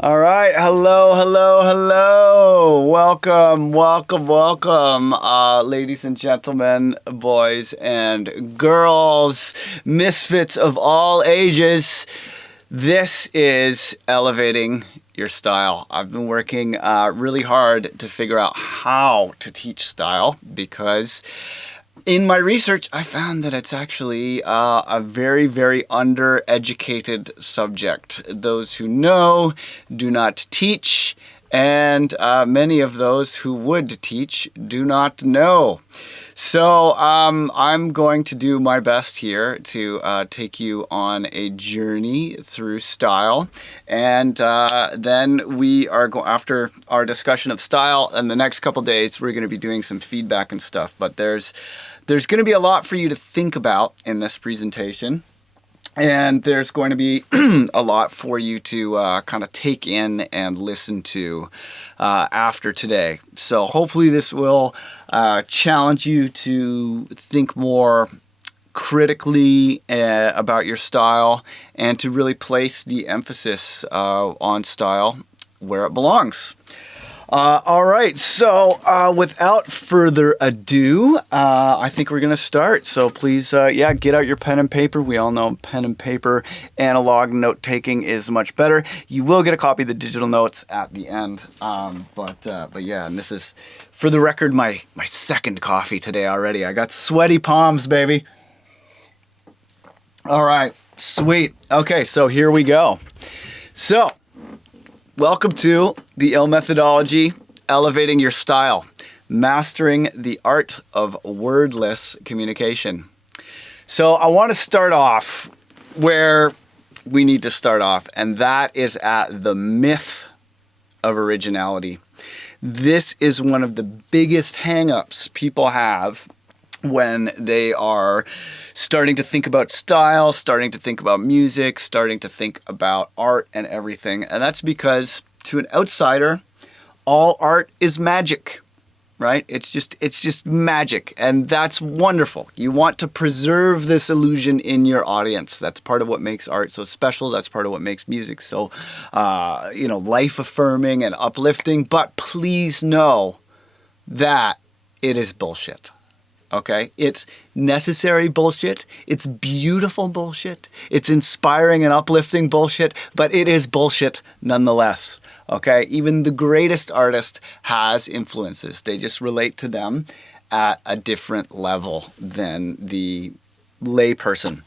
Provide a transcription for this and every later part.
All right. Hello, hello, hello. Welcome, ladies and gentlemen, boys and girls, misfits of all ages. This is Elevating Your Style. I've been working really hard to figure out how to teach style because in my research, I found that it's actually a very, very undereducated subject. Those who know do not teach, and many of those who would teach do not know. So I'm going to do my best here to take you on a journey through style, and then we are after our discussion of style. In the next couple days, we're going to be doing some feedback and stuff. But there's going to be a lot for you to think about in this presentation, and there's going to be a lot for you to kind of take in and listen to after today. So hopefully this will challenge you to think more critically about your style and to really place the emphasis on style where it belongs. All right, so without further ado, I think we're going to start. So please, get out your pen and paper. We all know pen and paper analog note-taking is much better. You will get a copy of the digital notes at the end. But yeah, and this is, for the record, my second coffee today already. I got sweaty palms, baby. All right, sweet. Okay, so here we go. So, welcome to the ill.Methodology, Elevating Your Style, Mastering the Art of Wordless Communication. So I want to start off where we need to start off, and that is at the myth of originality. This is one of the biggest hang-ups people have when they are starting to think about style, starting to think about music, starting to think about art and everything. And that's because to an outsider, all art is magic, right? It's just magic. And that's wonderful. You want to preserve this illusion in your audience. That's part of what makes art so special. That's part of what makes music so, life-affirming and uplifting. But please know that it is bullshit. Okay, it's necessary bullshit, it's beautiful bullshit, it's inspiring and uplifting bullshit, but it is bullshit nonetheless. Okay, even the greatest artist has influences. They just relate to them at a different level than the layperson.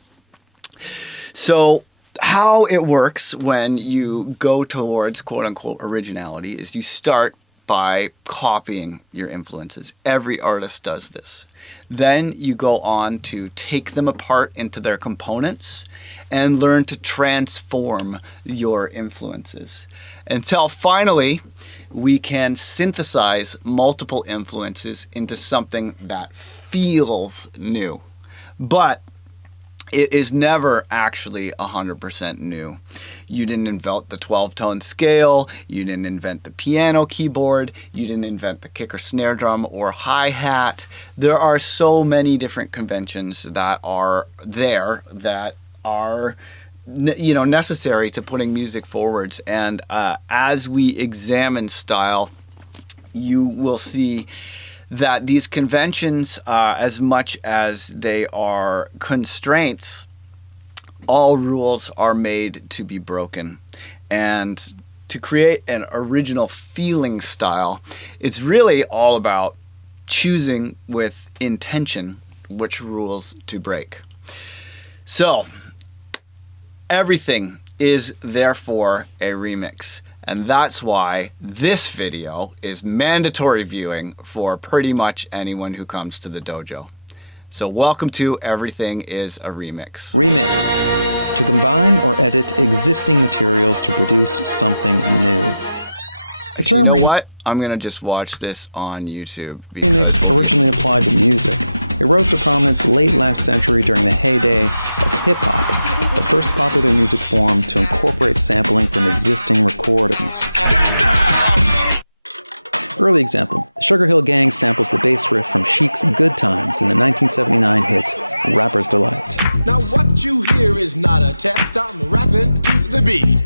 So how it works when you go towards quote-unquote originality is you start by copying your influences. Every artist does this. Then you go on to take them apart into their components and learn to transform your influences until finally we can synthesize multiple influences into something that feels new. But it is never actually 100% new. You didn't invent the 12-tone scale, you didn't invent the piano keyboard, you didn't invent the kick or snare drum or hi-hat. There are so many different conventions that are there that are necessary to putting music forwards. And as we examine style, you will see that these conventions, as much as they are constraints, all rules are made to be broken. And to create an original feeling style, it's really all about choosing with intention which rules to break. So, everything is therefore a remix. And that's why this video is mandatory viewing for pretty much anyone who comes to the dojo. So welcome to Everything is a Remix. Remix. To combine or edit existing materials to produce something new. The term what? I'm going to just watch this on YouTube. Remix originally applied to music. It rose to prominence late last century during the heyday of hip-hop, the first popular music form to incorporate sampling from existing recordings. Early example, the Sugar Hill Gang samples the bass riff from Chic's Good Times in the 1979 hit Rapper's Delight. Now what you hear is not a test, I'm rapping to the beat.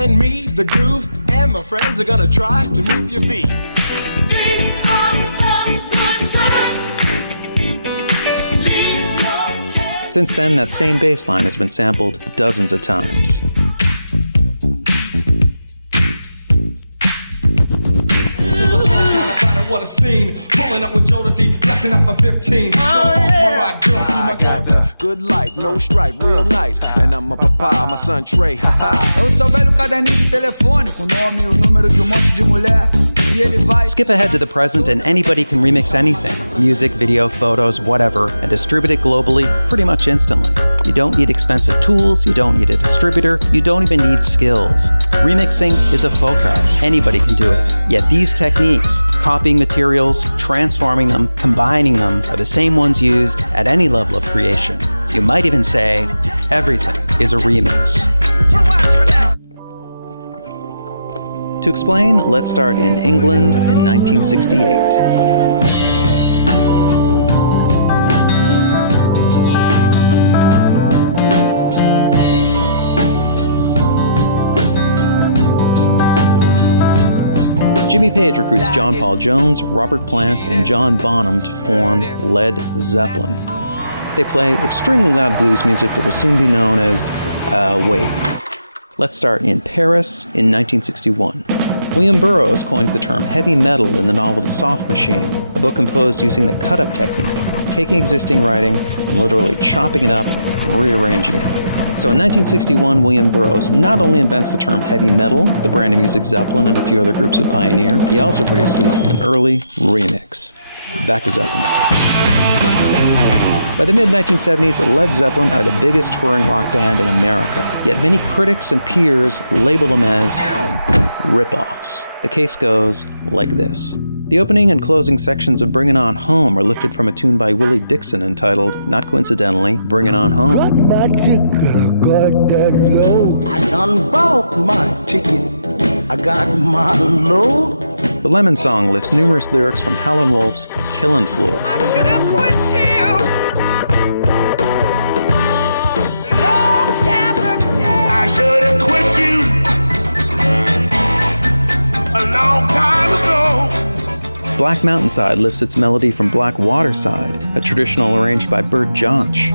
and me, the groove, and my friends are gonna try to move your feet. These are the good times. Leave your head. Since then, that same bass line has been sampled dozens of times. What a scene, pulling up with Jodeci, blasting out my 15. I got the good life, no stripe, real nice. And I'm a papa, my son Trey, haha. Eu sou velho caderninho de telefone, com o nome e o número de monte de mulher. E ele vai. Skip ahead to the present and anybody can remix anything. Music, video, photos, whatever, and distribute it globally pretty much instantly. You don't need expensive tools, you don't need a distributor, you don't even need skills. Remixing is a folk art. Anybody can do it. Yet these techniques, copying materials, transforming them, combining them, are the same ones used at any level of creation. You might even say, everything is a remix. To explain, let's start in England in 1968. Jimmy Page recruits John Paul Jones, Robert Plant, and John Bonham to form Led Zeppelin. They play extremely loud blues music that will soon be known as, wait. Let's start in Paris in 1961. William Burroughs coins the term heavy metal in the novel The Soft Machine, a book composed using the cut-up technique, taking existing writing and literally chopping it up and rearranging it. So in 1961, William Burroughs not only invents the term heavy metal, the brand of music Zeppelin and a few other groups would pioneer, he also produces an early remix. Back to Zeppelin. By the mid-1970s, Led Zeppelin are the biggest touring rock band in America, yet many critics and peers label them as rip-offs. The case goes like this. The opening and closing sections of Bringin' On Home are lifted from a tune by Willie Dixon entitled, not coincidentally, Bringin' On Home. I done bought my ticket, I got my load. The Lemon Song lifts numerous lyrics from Howlin' Wolf's Killin' Floor. Black Mountainside lifts its melody from Black Waterside, a traditional arranged by Bert Jansch.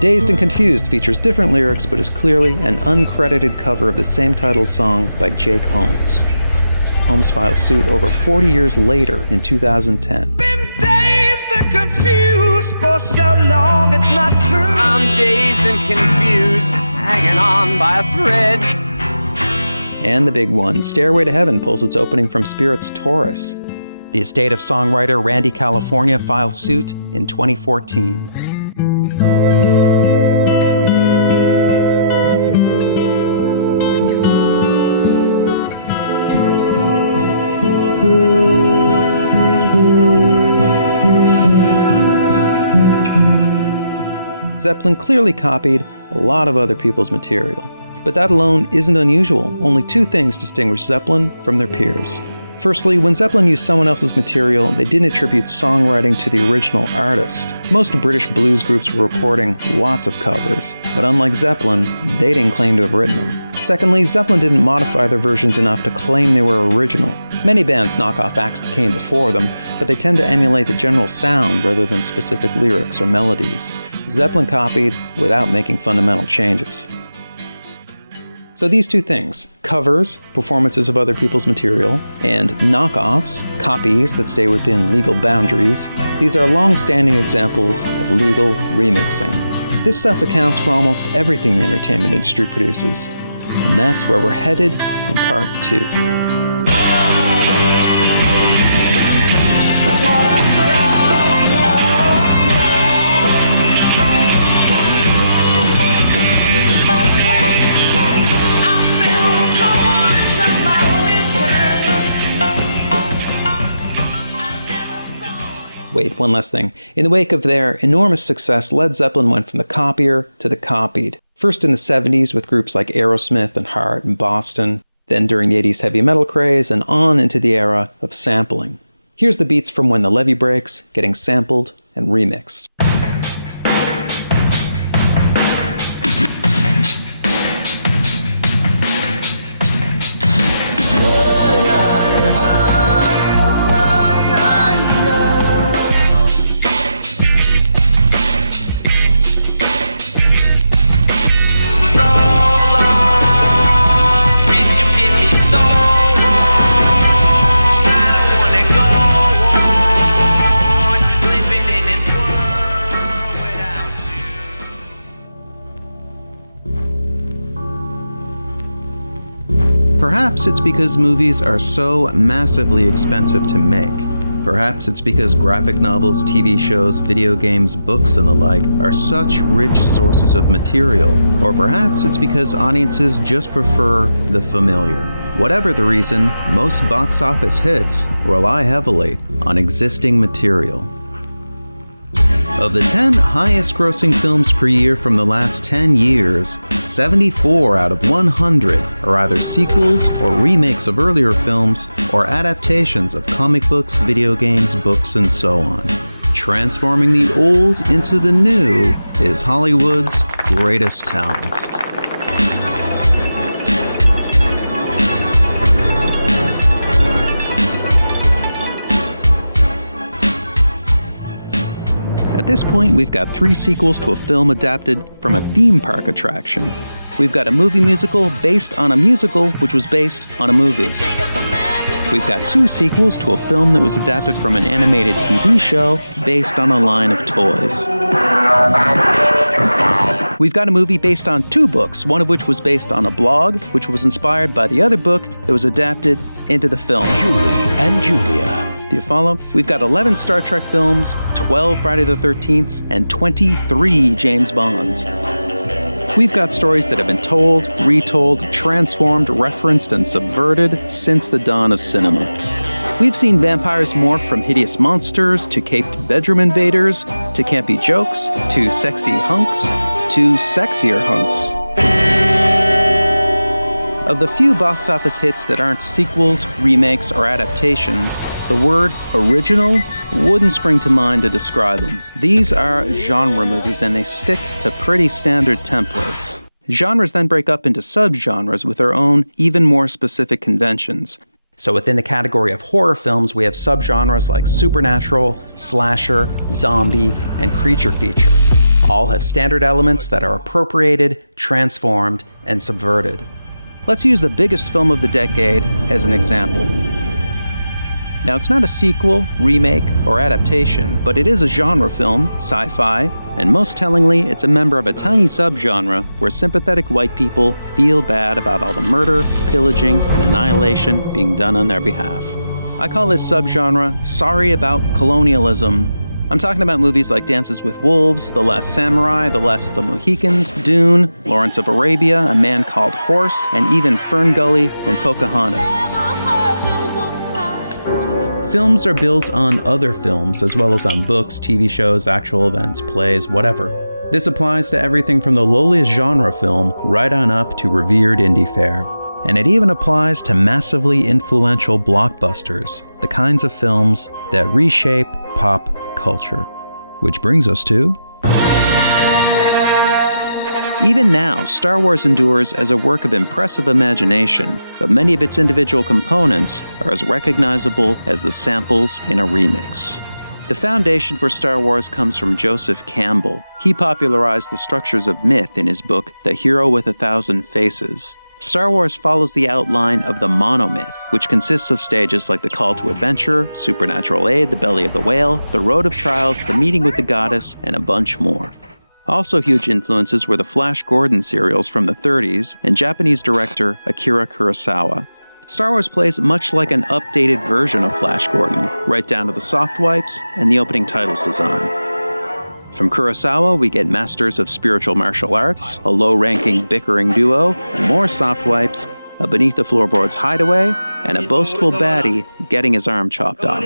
Dazed and Confused features different lyrics but is clearly an uncredited cover of the same titled song by Jake Holmes. Holmes filed suit over 40 years later in 2010. Been dazed and confused for so long, it's not true. I'm dazed and confused, hanging on by a thread. And the big one, Stairway to Heaven, pulls its opening from Spirit's Taurus. The estate of songwriter Randy California filed suit in 2014. Zeppelin clearly copied a lot of other people's material. But that alone isn't unusual. Only two things distinguish Zeppelin from their peers. Firstly, when Zeppelin used someone else's material, they didn't attribute songwriting to the original artist. Most British blues groups were recording lots of covers, but unlike Zeppelin, they didn't claim to have written them. Secondly, Zeppelin didn't modify their versions enough to claim they were original. Many bands knock off acts that came before them, but they tend to emulate the general sound rather than specific lyrics or melodies. Zeppelin copied without making fundamental changes. So these two things, covers, performances of other people's material, and knockoffs, copies that stay within legal boundaries, these are long-standing examples of legal remixing. This stuff accounts for almost everything the entertainment industry produces. And that's where we're headed in part 2. Wait, one last thing. In the wake of their enormous success, Led Zeppelin went from the copier to the copied. First in the 70s with groups like Aerosmith and Heart and Boston, then during the 80s heavy metal craze, and on into the era of sampling. Here's the beats from When the Levee Breaks, getting sampled and remixed. Perhaps it's because movies are so massively expensive to make. Perhaps it's because graphic novels, TV shows, video games, books, and the like are such rich sources of material. Or perhaps it's because audiences just prefer the familiar. Whatever the reason, most box office hits rely heavily on existing material. Of the 10 highest grossing films per year from the last 10 years, 74 out of 100 are either sequels or remakes of earlier films or adaptations of comic books, video games, books, and so on. Transforming the old into the new is Hollywood's greatest talent. At this point, we've got 3 sequels to a film adapted from a theme park attraction. We've got a movie musical based on a musical which was based on a movie. We've got 2 sequels to a film that was adapted from an animated TV show based on a line of toys. We've got a movie based on 2 books, one of which was based on a blog, which was inspired by the other book that was adapted into the film. Julie and Julia. Do you follow? We've got 11 Star Trek films, 12 Friday the 13th, and 23 James Bonds. We've got stories that have been told, retold, transformed, referenced, and subverted since the dawn of cinema. We've seen vampires morph from hideous monsters to caped bedroom invaders, to campy jokes, to sexy hunks, to sexier hunks. Of the few box office hits that aren't sequels, remakes, or adaptations, the word original wouldn't spring to mind to describe them. These are genre movies, and they stick to pretty standard templates. Genres then break up into subgenres with their own, even more specific conventions. So within the category of horror films, we have subgenres like supernatural, slasher, zombie, and creature feature. All have standard elements that are appropriated, transformed, and subverted. Let's use the biggest film of the decade as an example. Now, it's not a sequel, remake, or adaptation, but it is a genre film, sci-fi, and most tellingly, it's a member of a tiny subgenre where sympathetic white people feel bad about all the murder, pillaging, and annihilation being done on their behalf. I call this subgenre Sorry About Colonialism. I'm talking about movies like Dances with Wolves, The Last Samurai, The Last of the Mohicans, Dune, Lawrence of Arabia, A Man Called Horse, and even Fern Gully and Pocahontas. Films are built on other films, as well as on books, TV shows, actual events, plays, whatever. This applies to everything from the lowliest genre film right on up to revered indie fare. And it even applies to massively influential blockbusters, the kinds of films that reshape pop culture. Which brings us to... Even now, Star Wars endures as a work of impressive imagination, but many of its individual components are as recognizable as the samples in a remix. The foundation for Star Wars comes from Joseph Campbell. He popularized the structures of myth in his book, The Hero with a Thousand Faces. Star Wars follows the outline of the monomyth, which consists of stages like the Call to Adventure, Supernatural Aid, the Belly of the Whale, the Road of Trials, the Meeting with the Goddess, and a bunch more. Also huge influences were the Flash Gordon serials from the 30s and Japanese director Akira Kurosawa. Star Wars plays much like an updated version of Flash Gordon, right down to the soft wipes and the opening titles design. From Kurosawa, we get masters of spiritual martial arts, a low-ranking bickering duo, more soft wipes, a beneath the floorboards hideaway, and a boastful baddie getting his arm chopped off.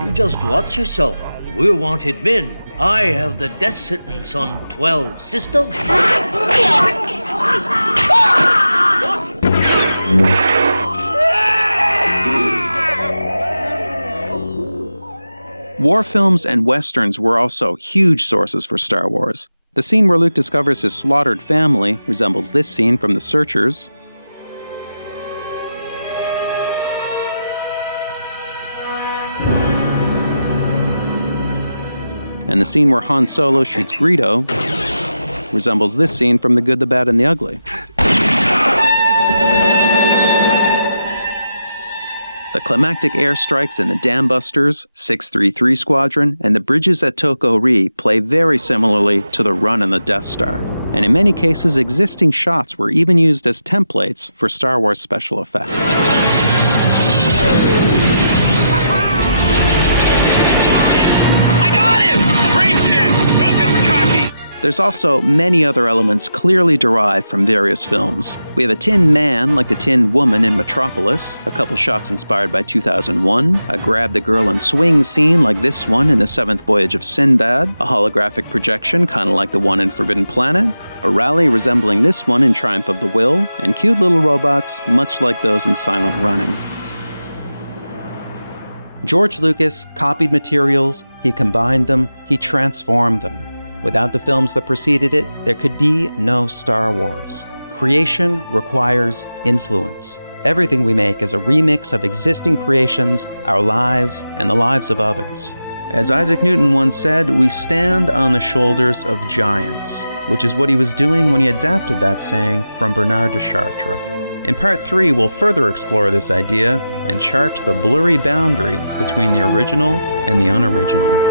You just watch yourself. We're wanted men. I have the death sentence on 12 systems. War films and westerns were also huge sources for Star Wars. The scene where Luke discovers his slaughtered family resembles this scene from The Searchers. And the scene where Han Solo shoots Greedo resembles this scene from The Good, the Bad, and the Ugly. The The climactic airstrikes in the Dam Busters, 633 Squadron, and the bridges at Toko-Ri play very similarly to the run on the Death Star. And in many cases, existing shots were even used as templates for Star Wars special effects. I got him! Great kid! Don't get cocky! There's also many other elements clearly derived from various films. We have a tin man like the Tin Woman in Metropolis, a couple shots inspired by 2001, a grab the girl and swing scene like this one in The Seventh Voyage of Sinbad, a holographic projection kind of like the one in Forbidden Planet, a rally resembling this one in Triumph of the Will, and cute little robots much like those in Silent Running. George Lucas copied materials, he combined them, he transformed them. Without the films that preceded it, there could be no Star Wars. Creation requires influence. Everything we make is a remix of existing creations, our lives, and the lives of others. As Isaac Newton once said, we stand on the shoulders of giants, which is what he was doing when he adapted that saying from Bernard de Chartres. In Part 3, we'll further explore this idea and chart the blurry boundary between the original and the unoriginal.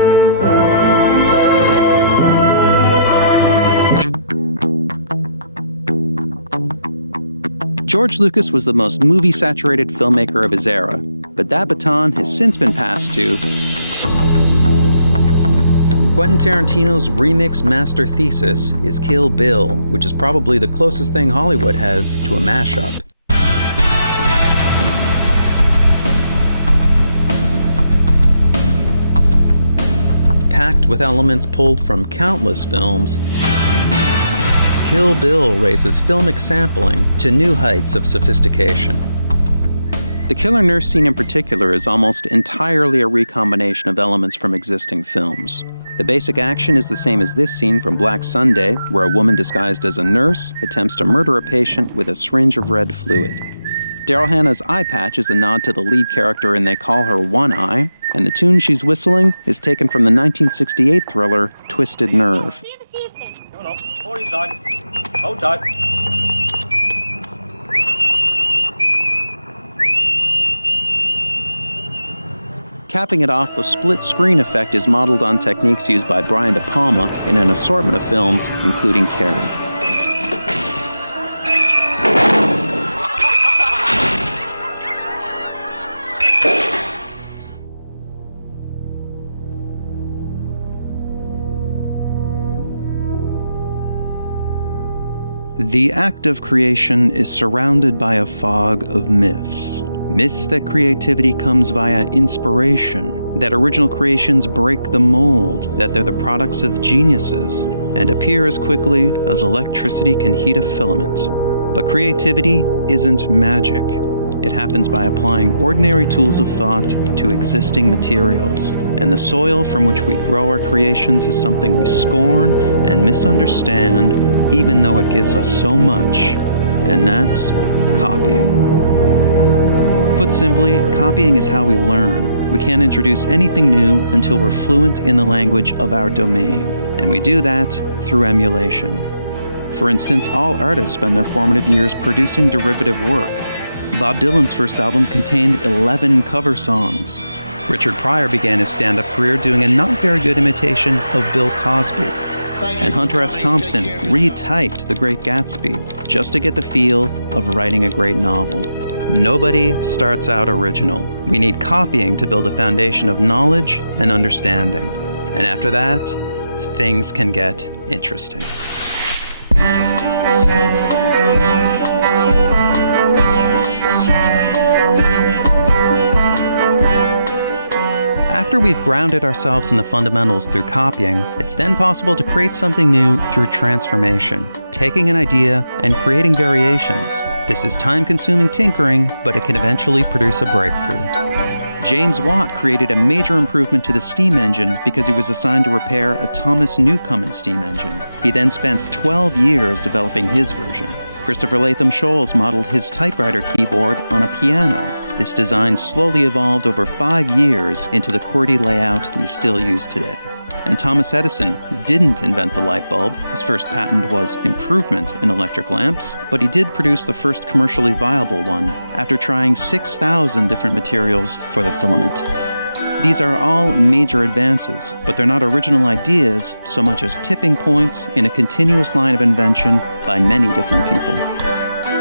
George Lucas was the most movie-saturated filmmaker of his era, but that baton has since been passed to Quentin Tarantino's remix master thesis is Kill Bill, which is probably the closest thing Hollywood has to a mashup. Packed with elements pulled from countless films, Kill Bill raises filmic sampling to new heights of sophistication. The killer nurse scene in particular is almost entirely a recombination of elements from existing films. The basic action is the same as this scene from Black Sunday, where a woman disguised as a nurse attempts to murder a patient with a syringe of red fluid. Daryl Hannah's eye patch is a nod to the lead character in They Call Her One Eye, and the tune she's whistling is taken from the 1968 thriller Twisted Nerve. Hold tight. Hold tight. Capping it off, the split screen effect is modeled on techniques used by Brian De Palma in an assortment of films, including Carrie. The act of creation is surrounded by a fog of myths. Myths that creativity comes via inspiration, that original creations break the mold, that they're the products of geniuses, and appear as quickly as electricity can heat a filament. But creativity isn't magic. It happens by applying ordinary tools of thought to existing materials. And the soil from which we grow our creations is something we scorn and misunderstand, even though it gives us so much, and that's copying. Put simply, copying is how we learn. We can't introduce anything new until we're fluent in the language of our domain, and we do that through emulation. For instance, all artists spend their formative years producing derivative work. Bob Dylan's first album contained 11 cover songs. Richard Pryor began his stand-up career doing a not very good imitation of Bill Cosby. And Hunter S. Thompson retyped The Great Gatsby just to get the feel of writing a great novel. Nobody starts out original. We need copying to build a foundation of knowledge and understanding. And after that, things can get interesting. After we've grounded ourselves in the fundamentals through copying, it's then possible to create something new through transformation, taking an idea and creating variations. This is time-consuming tinkering, but it can eventually produce a breakthrough. James Watt created a major improvement to the steam engine because he was assigned to repair a Thomas Newcomen steam engine. He then spent 12 years developing his version. Christopher Latham Scholes modeled his typewriter keyboard on a piano. This design slowly evolved over 5 years into the QWERTY layout we still use today. And Thomas Edison didn't invent the light bulb. His first patent was improvement in electric lamps, but he did produce the first commercially viable one after trying 6,000 different materials for the filament. These are all major advances, but they're not original ideas so much as tipping points in a continuous line of invention by many different people.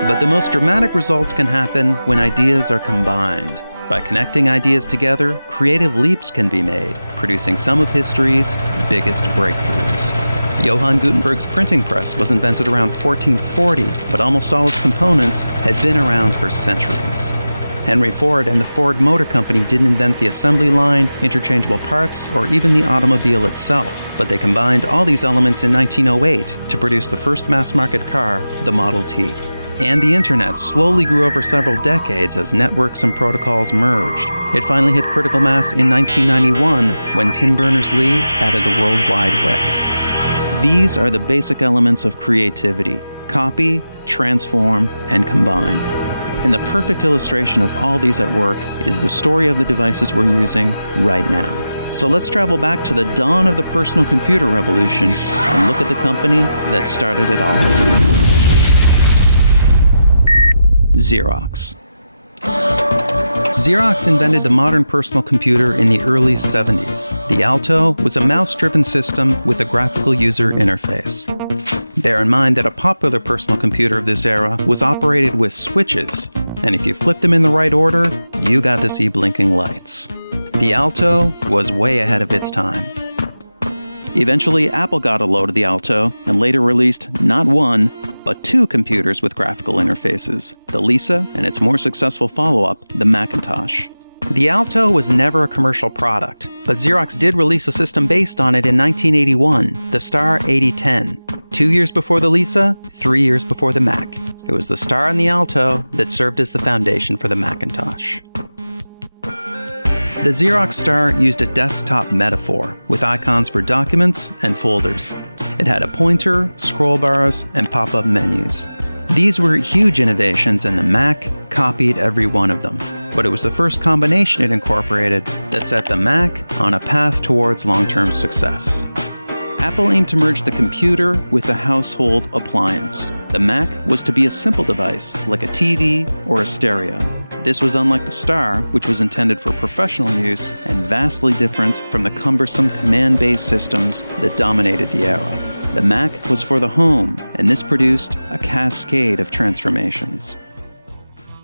But the most dramatic results can happen when ideas are combined. By connecting ideas together, creative leaps can be made, producing some of history's biggest breakthroughs. Johann Gutenberg's printing press was invented around 1440, but almost all its components had been around for centuries. Henry Ford and the Ford Motor Company didn't invent the assembly line, interchangeable parts, or even the automobile itself, but they combined all these elements in 1908 to produce the first mass-market car, the Model T. And the internet slowly grew over several decades as networks and protocols merged. It finally hit critical mass in 1991 when Tim Berners-Lee added the World Wide Web. These are the basic elements of creativity: copy, transform, and combine. And the perfect illustration of all these at work is the story of the devices we're using right now. So let's travel back to the dawn of the personal computer revolution and look at the company that started it all. Xerox. Xerox invented the modern personal computer in the early 70s. The Alto was a mouse-driven system with a graphical user interface. Bear in mind that a popular personal computer of this era was operated with switches, and if you flipped them in the right order, you got to see blinking lights. The Alto was way ahead of its time. Eventually, Apple got a load of the Alto and later released not one, but two computers with graphical interfaces, the Lisa and its more successful follow-up, the Macintosh. The Alto was never a commercial product, but Xerox did release a system based on it in 1981, the Star 8010. 2 years before the Lisa, 3 years before the Mac. It was the Star and the Alto that served as the foundation for the Macintosh. The Xerox Star used a desktop metaphor with icons for documents and folders. It had a pointer, scroll bars, and pop-up menus. These were huge innovations, and the Mac copied every one of them. But it was the first combination it incorporated that set the Mac on a path towards long-term success. Apple aimed to merge the computer with the household appliance. The Mac was to be a simple device, like a TV or a stereo. This was unlike the Star, which was intended for professional use and vastly different from the cumbersome command-based systems that dominated the era. The Mac was for the home, and this produced a cascade of transformations.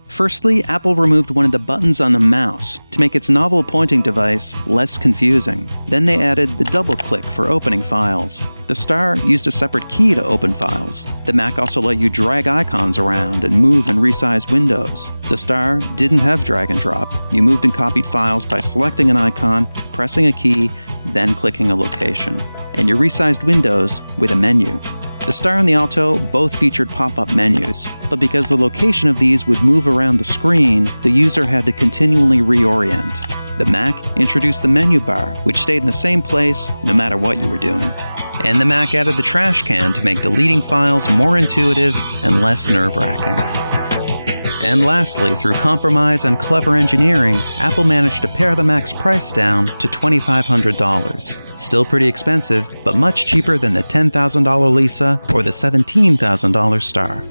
Firstly, Apple removed one of the buttons on the mouse to make its novel pointing device less confusing. Then they added the double click for opening files. The Star used a separate key to open files. The Mac also let you drag icons around and move and resize windows. The Star didn't have drag and drop. You moved and copied files by selecting an icon, pressing a key, then clicking a location. And you resized windows with a menu. The Star and the Alto both featured pop-up menus, but because the location of these would move around the screen, the user had to continually reorient. The Mac introduced the menu bar, which stayed in the same place no matter what you were doing. And the Mac added the trash can to make deleting files more intuitive and less nerve-wracking. And lastly, through compromise and clever engineering, Apple managed to pare the Mac's price down to $2,500. Still pretty expensive, but much cheaper than the $10,000 Lisa or the $17,000 Star.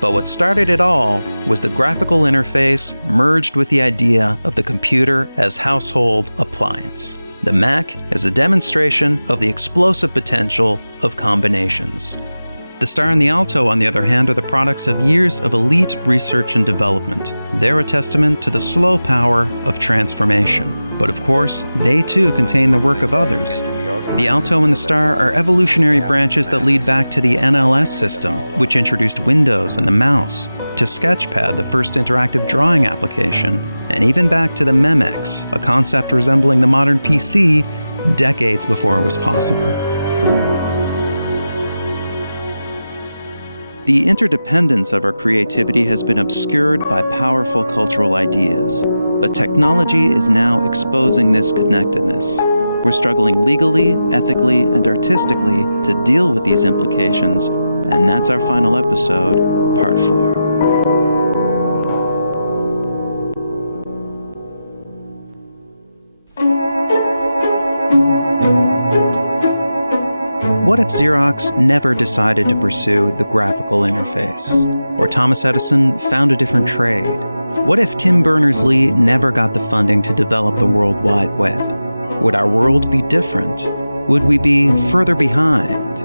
But what started it all was the graphical interface merged with the idea of the computer as household appliance. The Mac is a demonstration of the explosive potential of combinations. The Star and the Alto, on the other hand, are the products of years of elite research and development. They're a testament to the slow power of transformation. But of course, they too contain the work of others. The Alto and the Star are evolutionary branches that lead back to the NLS system, which introduced Windows and the mouse, to Sketchpad, the first interactive drawing application, and even back to the Memex, a concept resembling the modern PC decades before it was possible. The interdependence of our creativity has been obscured by powerful cultural ideas, but technology is now exposing this connectedness. We're struggling legally, ethically, and artistically to deal with these implications, and that's our final episode, Part 4. what if Xerox never decided to pursue the graphical interface? Or Thomas Edison found a different trade? What if Tim Berners-Lee never got the funding to develop the World Wide Web? Would our world be different? Would we be further behind?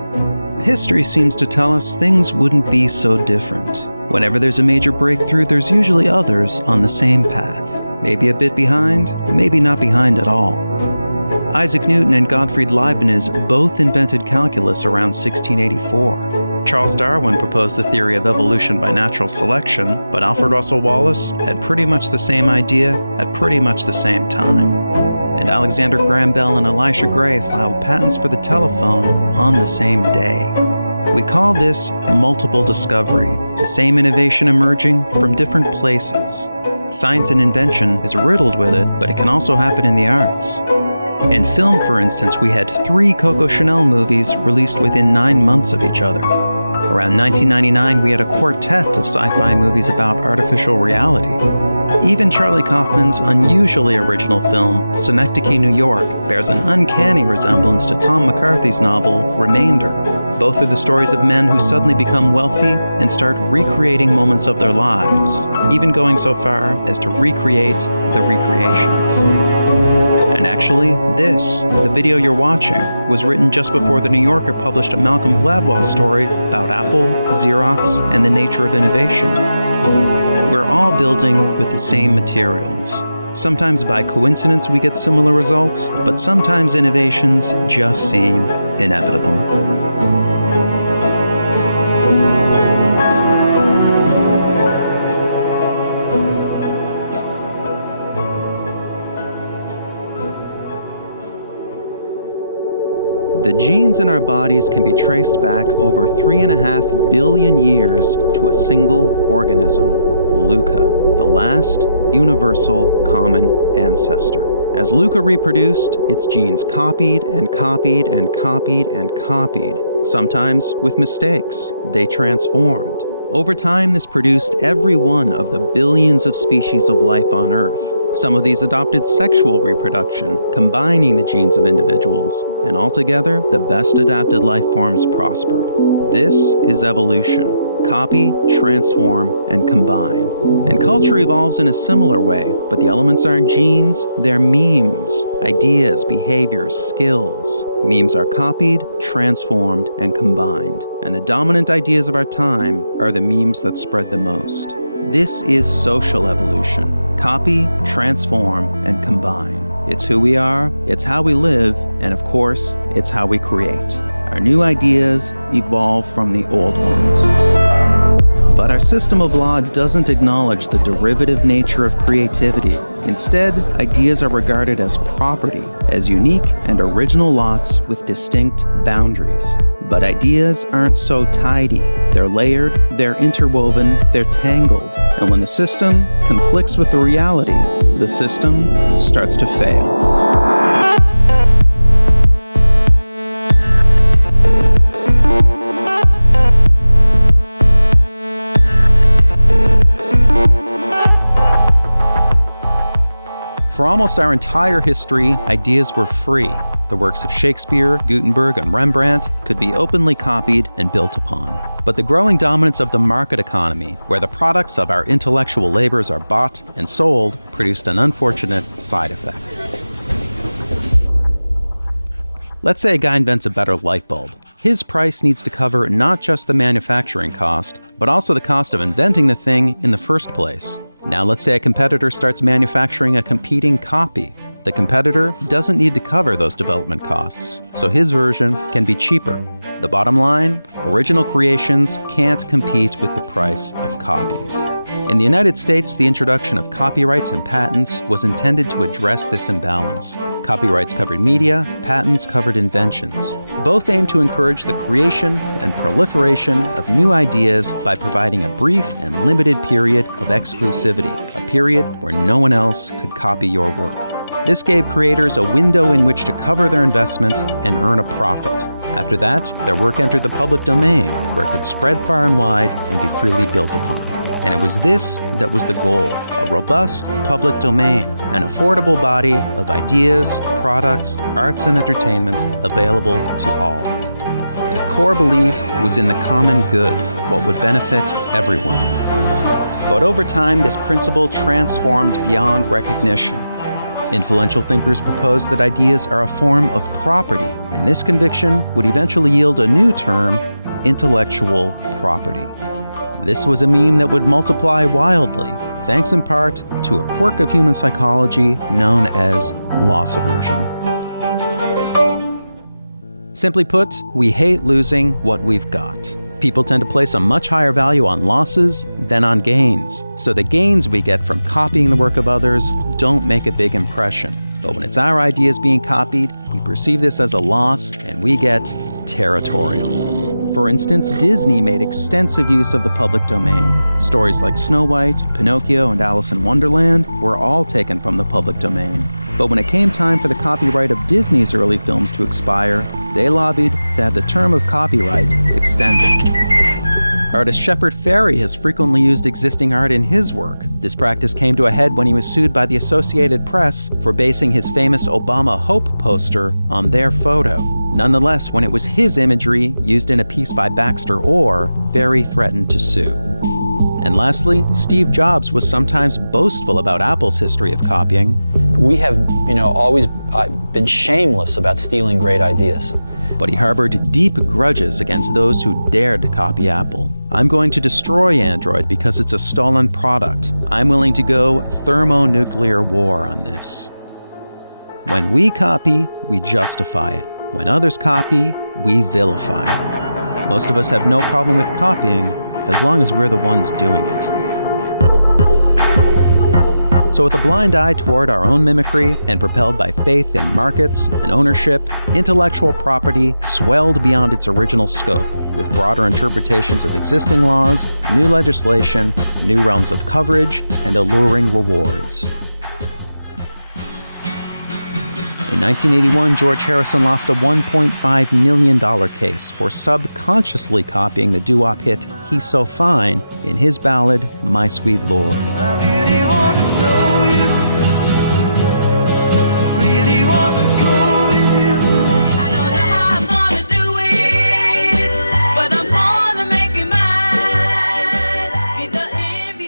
History seems to tell us things wouldn't be so different. Whenever there's a major breakthrough, there's usually others on the same path. Maybe a bit behind, maybe not behind at all. Isaac Newton and Gottfried Leibniz both invented calculus around 1684. Charles Darwin proposed the theory of evolution by natural selection, but Alfred Russel Wallace had pretty much the same idea at pretty much the same time. And Alexander Graham Bell and Elisha Gray filed patents for the telephone on the same day. We call this multiple discovery, the same innovation emerging from different places. Science and invention is riddled with it, but it can also happen in the arts. In film, for instance, we had 3 Coco Chanel movies released within 9 months of each other. Around 1999, we had a quartet of sci-fi movies about artificial reality. Even Charlie Kaufman's unusually original film, Synecdoche, New York, bears an uncanny resemblance to Tom McCarthy's novel, Remainder. Both are the stories of men who suddenly become wealthy and start recreating moments of their lives, even going so far as to recreate the recreations. And actually, the video you're watching, was written just before The New Yorker published a Malcolm Gladwell story about Apple, Xerox, and the nature of innovation. We're all building with the same materials. Sometimes by coincidence we get similar results, but sometimes innovations just seem inevitable. The genes in our bodies can be traced back over 3.5 billion years to a single organism, Luca, the last universal common ancestor. As Luca reproduced, its genes copied and copied and copied and copied. Sometimes with mistakes, they transformed. Over time, this produced every one of the billions of species of life on Earth. Some of these adopted sexual reproduction, combining the genes of individuals, and altogether, the best adapted life forms prospered. This is evolution. Copy, transform, and combine. And culture evolves in a similar way, but the elements aren't genes, they're memes, ideas, behaviors, skills. Memes are copied, transformed, and combined. And the dominant ideas of our time are the memes that spread the most. This is social evolution. Copy, transform, and combine. It's who we are, it's how we live, and of course, it's how we create. Our new ideas evolve from the old ones. But our system of law doesn't acknowledge the derivative nature of creativity. Instead, ideas are regarded as property, as unique and original lots with distinct boundaries. But ideas aren't so tidy. They're layered, they're interwoven, they're tangled. And when the system conflicts with the reality, the system starts to fail. For almost our entire history, ideas were free. The works of Shakespeare, Gutenberg, and Rembrandt could be openly copied and built upon. But the growing dominance of the market economy, where the products of our intellectual labors are bought and sold, produced an unfortunate side effect. Let's say a guy invents a better light bulb. His price needs to cover not just the manufacturing cost, but also the cost of inventing the thing in the first place. Now let's say a competitor starts manufacturing a competing copy. The competitor doesn't need to cover those development costs, so his version can be cheaper. The bottom line, original creations can't compete with the price of copies. In the United States, the introduction of copyrights and patents was intended to address this imbalance. Copyrights covered media, patents covered inventions. Both aim to encourage the creation and proliferation of new ideas by providing a brief and limited period of exclusivity, a period where no one else could copy your work. This gave creators a window in which to cover their investment and earn a profit. After that, their work entered the public domain, where it could spread far and wide and be freely built upon. And it was this that was the goal, a robust public domain, an affordable body of ideas, products, arts, and entertainment available to all. The core belief was in the common good, what would benefit everyone. But over time, this principle transformed beyond recognition. Influential thinkers proposed that ideas are a form of property, and this conviction would eventually yield a new term, intellectual property. This was a meme that would multiply wildly, thanks in part to a quirk of human psychology known as loss aversion. Simply put, we hate losing what we've got. People tend to place a much higher value on losses than on gains, so the gains we get from copying the work of others don't make a big impression. But when it's our ideas being copied, we perceive this as a loss and we get territorial. For instance, Disney made extensive use of the public domain. Stories like Snow White, Pinocchio, and Alice in Wonderland were all taken from the public domain. But when it came time for the copyright of Disney's early films to expire, they lobbied to have the term of copyright extended. Artist Shepard Fairey has frequently used existing art in his work. This practice came to a head when he was sued by the Associated Press for basing his famous Obama Hope poster on their photo. Nonetheless, when it was his imagery used in a piece by Baxter Orr, Fairey threatened to sue. And lastly, Steve Jobs was sometimes boastful about Apple's history of copying. We have, always been shameless about stealing great ideas. But he harbored deep grudges against those who dared to copy Apple. I'm going to destroy Android because it's a stolen product. I'm willing to go thermonuclear war on this. When we copy, we justify it. When others copy, we vilify it. Most of us have no problem with copying as long as we're the ones doing it. So with a blind eye toward our own mimicry and propelled by faith in markets and ownership, intellectual property swelled beyond its original scope with broader interpretations of existing laws, new legislation, new realms of coverage, and alluring rewards. In 1981, George Harrison lost a $1.5 million case for subconsciously copying the doo-wop hit He's So Fine in his ballad, My Sweet Lord.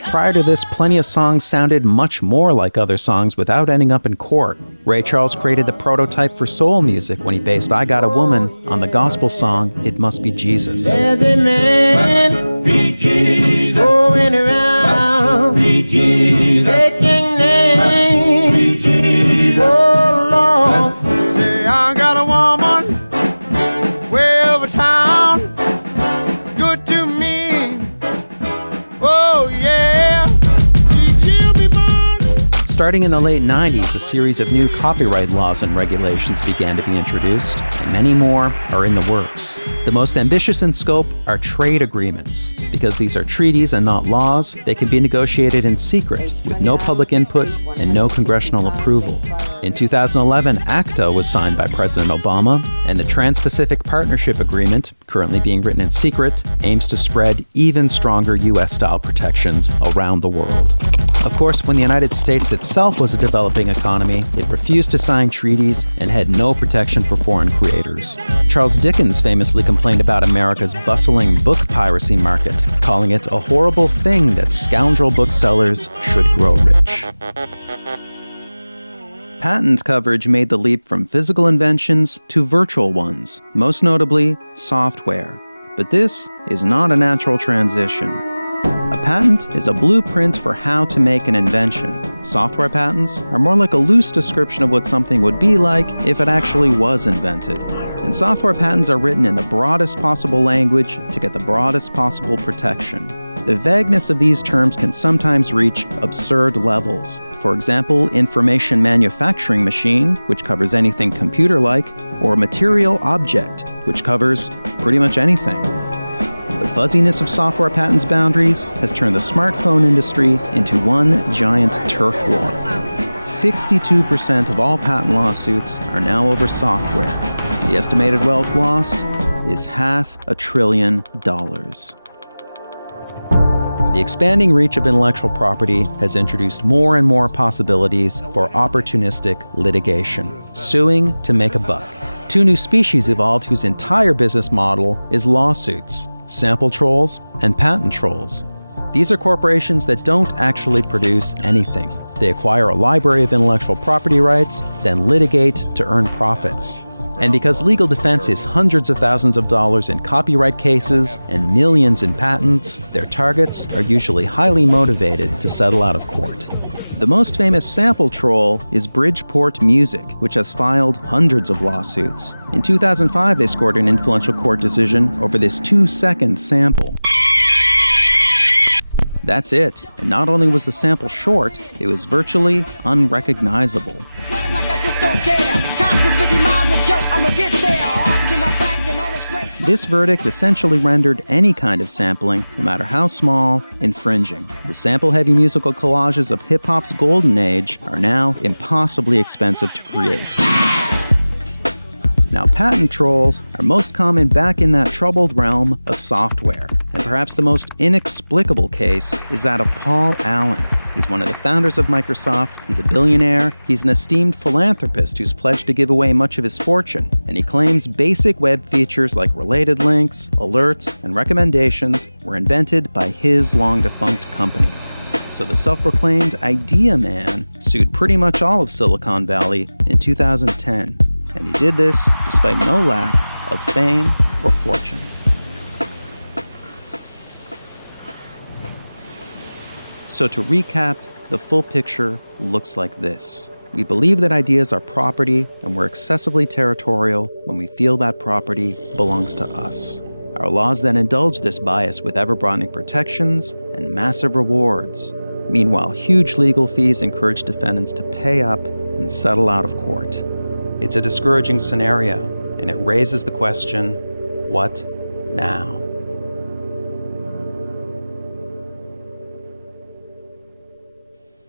Prior to this, plenty of songs sounded much more like other songs without ending up in court. Ray Charles created the prototype for soul music when he based I Got a Woman on the gospel song It Must Be Jesus. There's a man be Jesus, going around be Jesus, taking names be Jesus, oh Lord. Say I got a woman way over town, good to me, oh yeah. Starting in the late 90s, a series of new copyright laws and regulations began to be introduced, and many more are in the works. The most ambitious in scope are trade agreements. Because these are treaties and not laws, they can be negotiated in secret, with no public input and no congressional approval. In 2011, ACTA was signed by President Obama, and the Trans-Pacific Partnership Agreement, currently being written in secret, aims to spread even stronger U.S.-style protections around the world. Of course, when the United States itself was a developing economy, it refused to sign treaties and had no protection for foreign creators. Charles Dickens famously complained about America's bustling book piracy market, calling it a horrible thing that scoundrel booksellers should grow rich. Patent coverage made the leap from physical inventions to virtual ones, most notably software. But this is not a natural transition. A patent is a blueprint for how to make an invention. Software patents are more like a loose description of what something would be like if it actually was invented. And software patents are written in the broadest possible language to get the broadest possible protection. The vagueness of these terms can sometimes reach absurd levels. For example, information manufacturing machine, which covers anything computer-like, or material object, which covers pretty much anything. The fuzziness of software patents boundaries has turned the smartphone industry into one giant turf war. 62% of all patent lawsuits are now over software. The estimated wealth lost is $500 billion. The expanding reach of intellectual property has introduced more and more possibilities for opportunistic litigation, suing to make a buck. Two new species evolved whose entire business model is lawsuits: sample trolls and patent trolls. These are corporations that don't actually produce anything. They acquire a library of intellectual property rights, then litigate to earn profits. And because legal defense is hundreds of thousands of dollars in copyright cases and millions in patents, their targets are usually highly motivated to settle out of court. The most famous sample troll is Bridgeport Music, which has filed hundreds of lawsuits. In 2005, they scored an influential court decision over this 2-second sample. That's it. And not only was the sample short, it was virtually unrecognizable. This verdict essentially rendered any kind of sampling, no matter how small, infringing. The sample-heavy musical collages of hip-hop's golden age are now impossibly expensive to create. Now, patent trolls are most common back in that troubled realm of software. And perhaps the most inexplicable case is that of Paul Allen. He's one of the founders of Microsoft, he's a billionaire, he's an esteemed philanthropist who's pledged to give away much of his fortune, and he claims basic web features like related links, alerts, and recommendations were invented by his long-defunct company. So the self-proclaimed idea man sued pretty much all of Silicon Valley in 2010, and he did this despite no lack of fame or fortune. So to recap, the full picture looks like this. We believe that ideas are property, and we're excessively territorial when we feel that property belongs to us. Our laws then indulge this bias with ever-broadening protections and massive rewards. Meanwhile, huge legal fees encourage defendants to pay up and settle out of court. It's a discouraging scenario, and it raises the question, what now?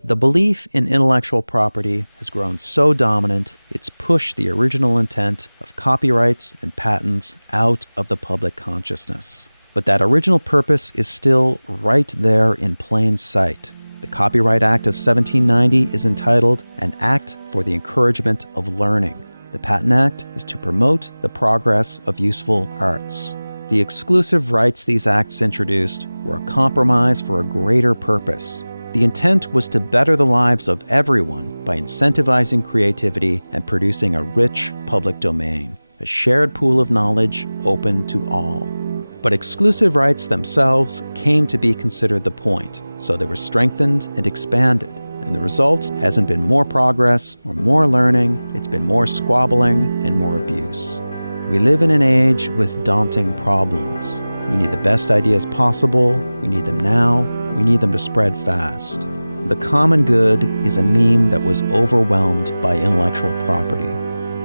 The belief in intellectual property has grown so dominant, it's pushed the original intent of copyrights and patents out of the public consciousness. But that original purpose is still right there in plain sight. The Copyright Act of 1790 is entitled An Act for the Encouragement of Learning. The Patent Act is to promote the progress of useful arts. The exclusive rights these acts introduced were a compromise for a greater purpose. The intent was to better the lives of everyone by incentivizing creativity and producing a rich public domain, a shared pool of knowledge open to all. But exclusive rights themselves came to be considered the point, so they were strengthened and expanded. And the result hasn't been more progress or more learning, it's been more squabbling and more abuse. We live in an age with daunting problems. We need the best ideas possible, we need them now, we need them to spread fast. The common good is a meme that was overwhelmed by intellectual property.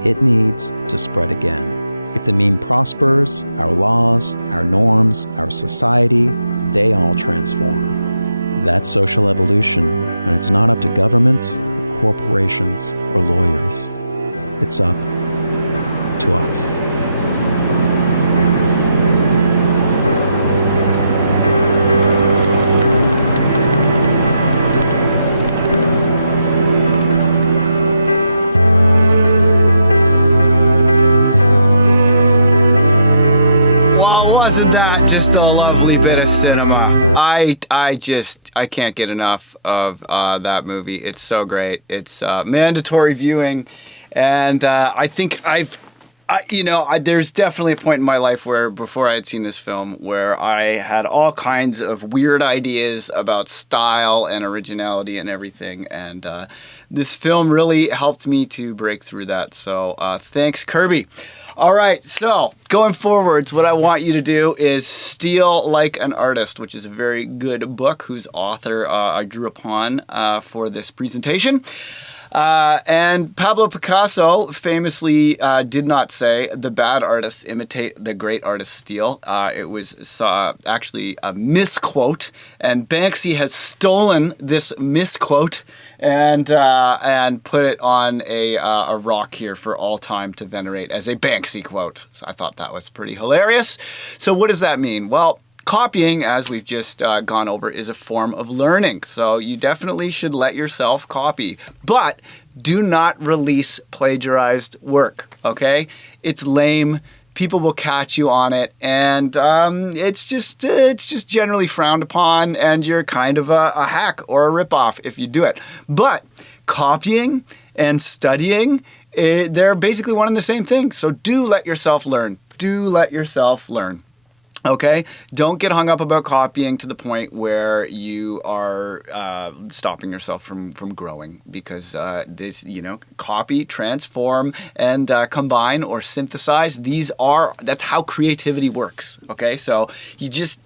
It needs to spread again. If the meme prospers, our laws, our norms, our society, they all transform. That's social evolution, and it's not up to governments, or corporations, or lawyers. It's up to us. Wasn't that just a lovely bit of cinema? I can't get enough of that movie. It's so great. It's mandatory viewing, and I think there's definitely a point in my life where before I had seen this film where I had all kinds of weird ideas about style and originality and everything, and this film really helped me to break through that. So thanks, Kirby. All right, so going forwards, what I want you to do is Steal Like an Artist, which is a very good book whose author I drew upon for this presentation. And Pablo Picasso famously did not say, the bad artists imitate, the great artists steal. It was actually a misquote, and Banksy has stolen this misquote and put it on a rock here for all time to venerate as a Banksy quote. So I thought that was pretty hilarious. So what does that mean? Well, copying, as we've just gone over, is a form of learning. So you definitely should let yourself copy. But do not release plagiarized work. okay? It's lame. People will catch you on it, and it's just generally frowned upon, and you're kind of a hack or a ripoff if you do it. But copying and studying, they're basically one and the same thing. So do let yourself learn. Do let yourself learn. Okay? Don't get hung up about copying to the point where you are stopping yourself from growing, because this, copy, transform, and combine or synthesize, that's how creativity works. Okay? So you just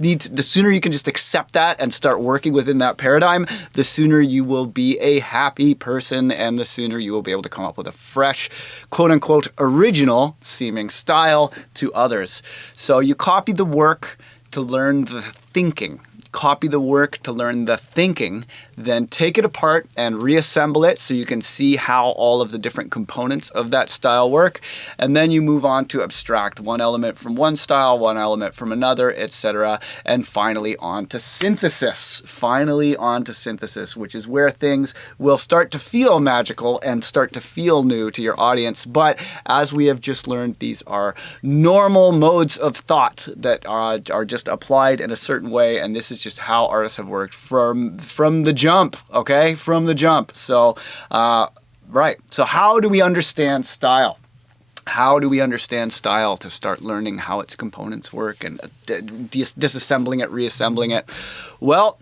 need to, the sooner you can just accept that and start working within that paradigm, the sooner you will be a happy person, and the sooner you will be able to come up with a fresh, quote unquote, original seeming style to others. So you copy the work to learn the thinking. Copy the work to learn the thinking, then take it apart and reassemble it so you can see how all of the different components of that style work. And then you move on to abstract one element from one style, one element from another, etc. And finally on to synthesis. Which is where things will start to feel magical and start to feel new to your audience. But as we have just learned, these are normal modes of thought that are just applied in a certain way, and this is just how artists have worked from the jump, okay? From the jump. So, right. So how do we understand style? How do we understand style to start learning how its components work and disassembling it, reassembling it? Well,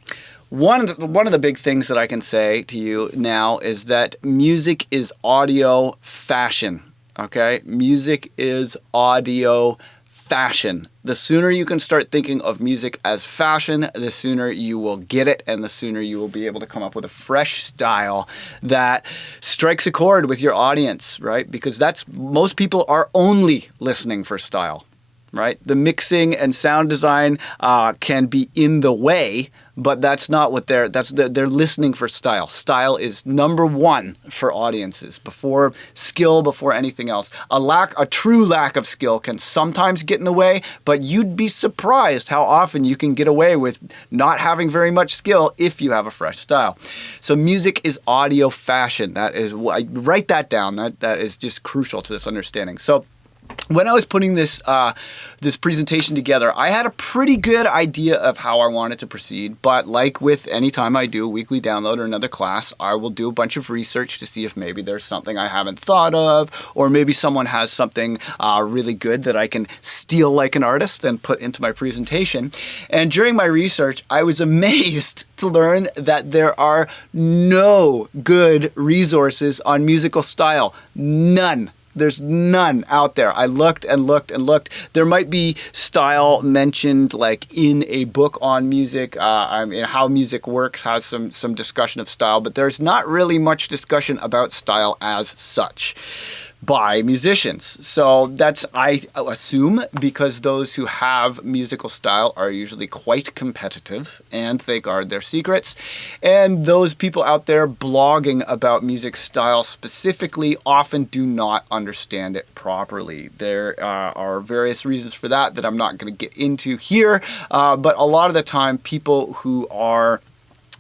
one of the big things that I can say to you now is that music is audio fashion, okay? Music is audio fashion. The sooner you can start thinking of music as fashion, the sooner you will get it, and the sooner you will be able to come up with a fresh style that strikes a chord with your audience, right? Because most people are only listening for style, right? The mixing and sound design can be in the way, but that's not what they're listening for style. Style is number one for audiences, before skill, before anything else. A true lack of skill can sometimes get in the way, but you'd be surprised how often you can get away with not having very much skill if you have a fresh style. So music is audio fashion. That is, write that down. That is just crucial to this understanding. So when I was putting this presentation together, I had a pretty good idea of how I wanted to proceed, but like with any time I do a weekly download or another class, I will do a bunch of research to see if maybe there's something I haven't thought of, or maybe someone has something really good that I can steal like an artist and put into my presentation. And during my research, I was amazed to learn that there are no good resources on musical style. None. There's none out there. I looked and looked and looked. There might be style mentioned like in a book on music, how music works has some discussion of style, but there's not really much discussion about style as such by musicians. So that's, I assume, because those who have musical style are usually quite competitive and they guard their secrets. And those people out there blogging about music style specifically often do not understand it properly. There are various reasons for that I'm not going to get into here, but a lot of the time people who are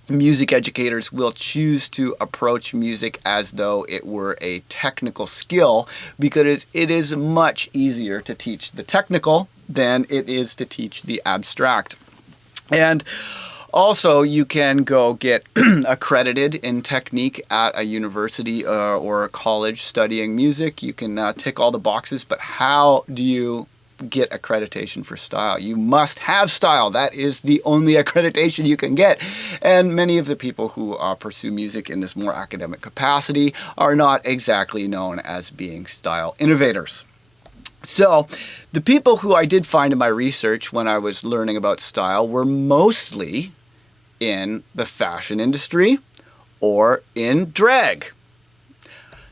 music educators will choose to approach music as though it were a technical skill, because it is much easier to teach the technical than it is to teach the abstract. And also, you can go get accredited in technique at a university or a college studying music. You can tick all the boxes, but how do you get accreditation for style? You must have style. That is the only accreditation you can get. And many of the people who pursue music in this more academic capacity are not exactly known as being style innovators. So the people who I did find in my research when I was learning about style were mostly in the fashion industry or in drag.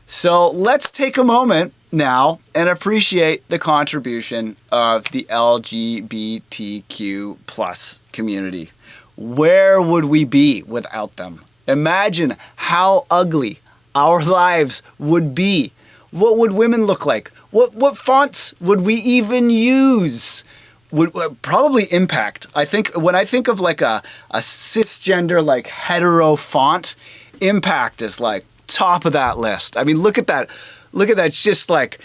So let's take a moment now and appreciate the contribution of the LGBTQ plus community. Where would we be without them? Imagine how ugly our lives would be. What would women look like? What fonts would we even use? Would probably Impact. I think when I think of like a cisgender like hetero font, Impact is like top of that list. I mean, look at that. Look at that. It's just like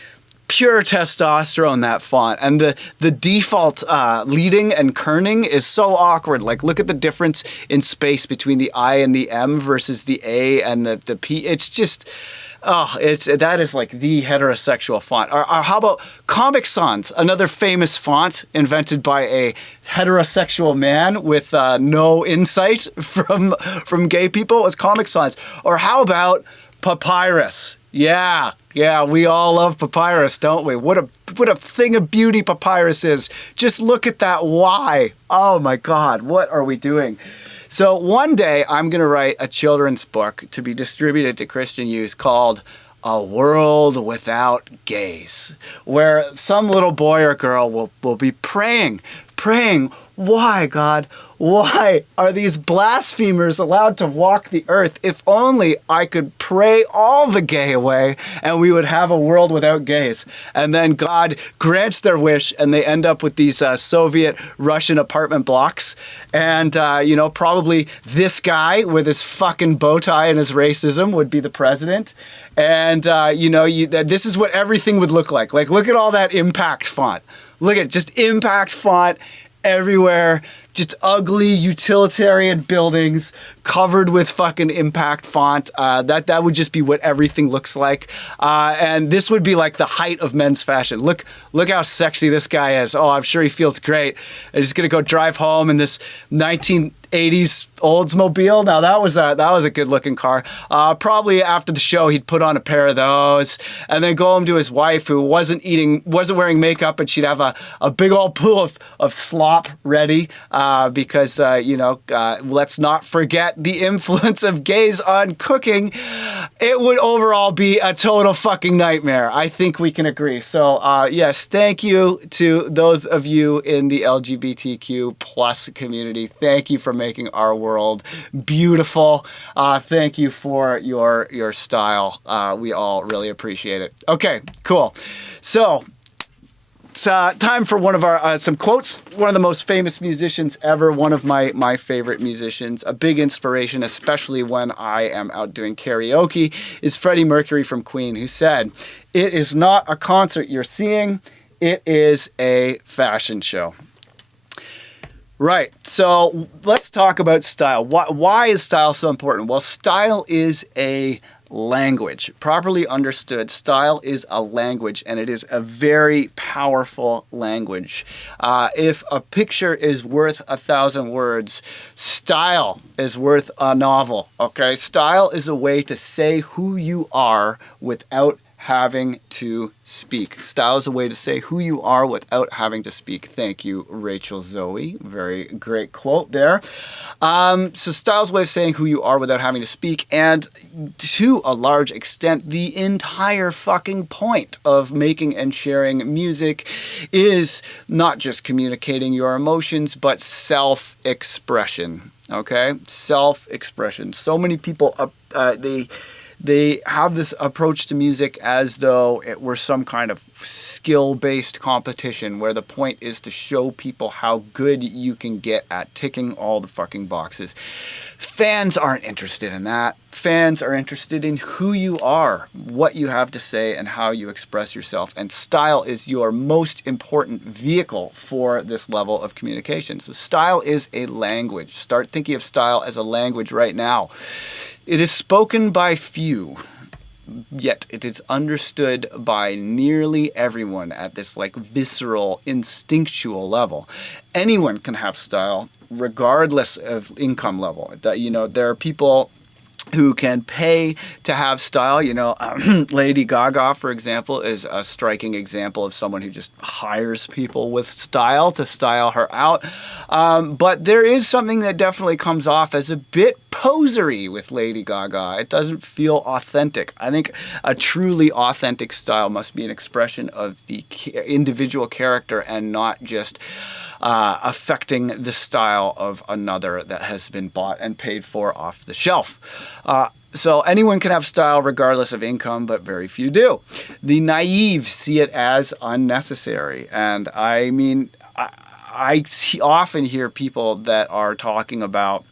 pure testosterone, that font. And the default leading and kerning is so awkward. Like, look at the difference in space between the I and the M versus the A and the P. It's just... that is like the heterosexual font. Or how about Comic Sans, another famous font invented by a heterosexual man with no insight from gay people? It was Comic Sans. Or how about Papyrus? Yeah, we all love Papyrus, don't we? What a thing of beauty Papyrus is. Just look at that Y. Oh my God, what are we doing? So one day I'm going to write a children's book to be distributed to Christian youth called A World Without Gays, where some little boy or girl will be praying, why, God? Why are these blasphemers allowed to walk the earth? If only I could pray all the gay away and we would have a world without gays. And then God grants their wish and they end up with these Soviet Russian apartment blocks. And, probably this guy with his fucking bow tie and his racism would be the president. And, this is what everything would look like. Like, look at all that impact font. Look at just impact font everywhere. Just ugly utilitarian buildings covered with fucking impact font. That would just be what everything looks like. And this would be like the height of men's fashion. Look how sexy this guy is. Oh, I'm sure he feels great. And he's gonna go drive home in this 1980s Oldsmobile. Now that was a good looking car. Probably after the show he'd put on a pair of those and then go home to his wife who wasn't wearing makeup, and she'd have a big old pool of slop ready. Because let's not forget the influence of gays on cooking. It would overall be a total fucking nightmare. I think we can agree. So, yes, thank you to those of you in the LGBTQ plus community. Thank you for making our world beautiful. Thank you for your style. We all really appreciate it. Okay, cool. So, it's time for one of our some quotes. One of the most famous musicians ever, one of my favorite musicians, a big inspiration, especially when I am out doing karaoke, is Freddie Mercury from Queen, who said, "It is not a concert you're seeing, it is a fashion show." Right, so let's talk about style. Why is style so important? Well, style is a language. Properly understood, style is a language, and it is a very powerful language. If a picture is worth 1,000 words, style is worth a novel, okay? Style is a way to say who you are without having to speak. Style is a way to say who you are without having to speak. Thank you, Rachel Zoe. Very great quote there. So style is a way of saying who you are without having to speak, and to a large extent, the entire fucking point of making and sharing music is not just communicating your emotions, but self-expression. Okay? Self-expression. So many people, they have this approach to music as though it were some kind of skill-based competition where the point is to show people how good you can get at ticking all the fucking boxes. Fans aren't interested in that. Fans are interested in who you are, what you have to say, and how you express yourself. And style is your most important vehicle for this level of communication. So style is a language. Start thinking of style as a language right now. It is spoken by few, yet it is understood by nearly everyone at this like visceral, instinctual level. Anyone can have style, regardless of income level. There are people who can pay to have style. Lady Gaga, for example, is a striking example of someone who just hires people with style to style her out. But there is something that definitely comes off as a bit posery with Lady Gaga. It doesn't feel authentic. I think a truly authentic style must be an expression of the individual character and not just affecting the style of another that has been bought and paid for off the shelf. So anyone can have style regardless of income, but very few do. The naive see it as unnecessary. And I mean, I often hear people that are talking about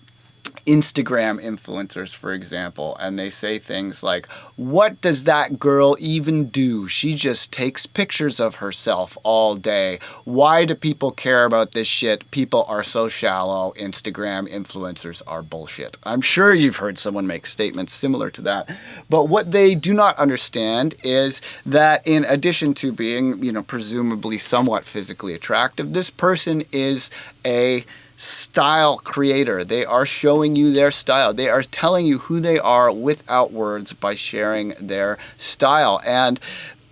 Instagram influencers, for example, and they say things like, what does that girl even do? She just takes pictures of herself all day. Why do people care about this shit? People are so shallow. Instagram influencers are bullshit. I'm sure you've heard someone make statements similar to that. But what they do not understand is that in addition to being, presumably somewhat physically attractive, this person is a style creator. They are showing you their style. They are telling you who they are without words by sharing their style. And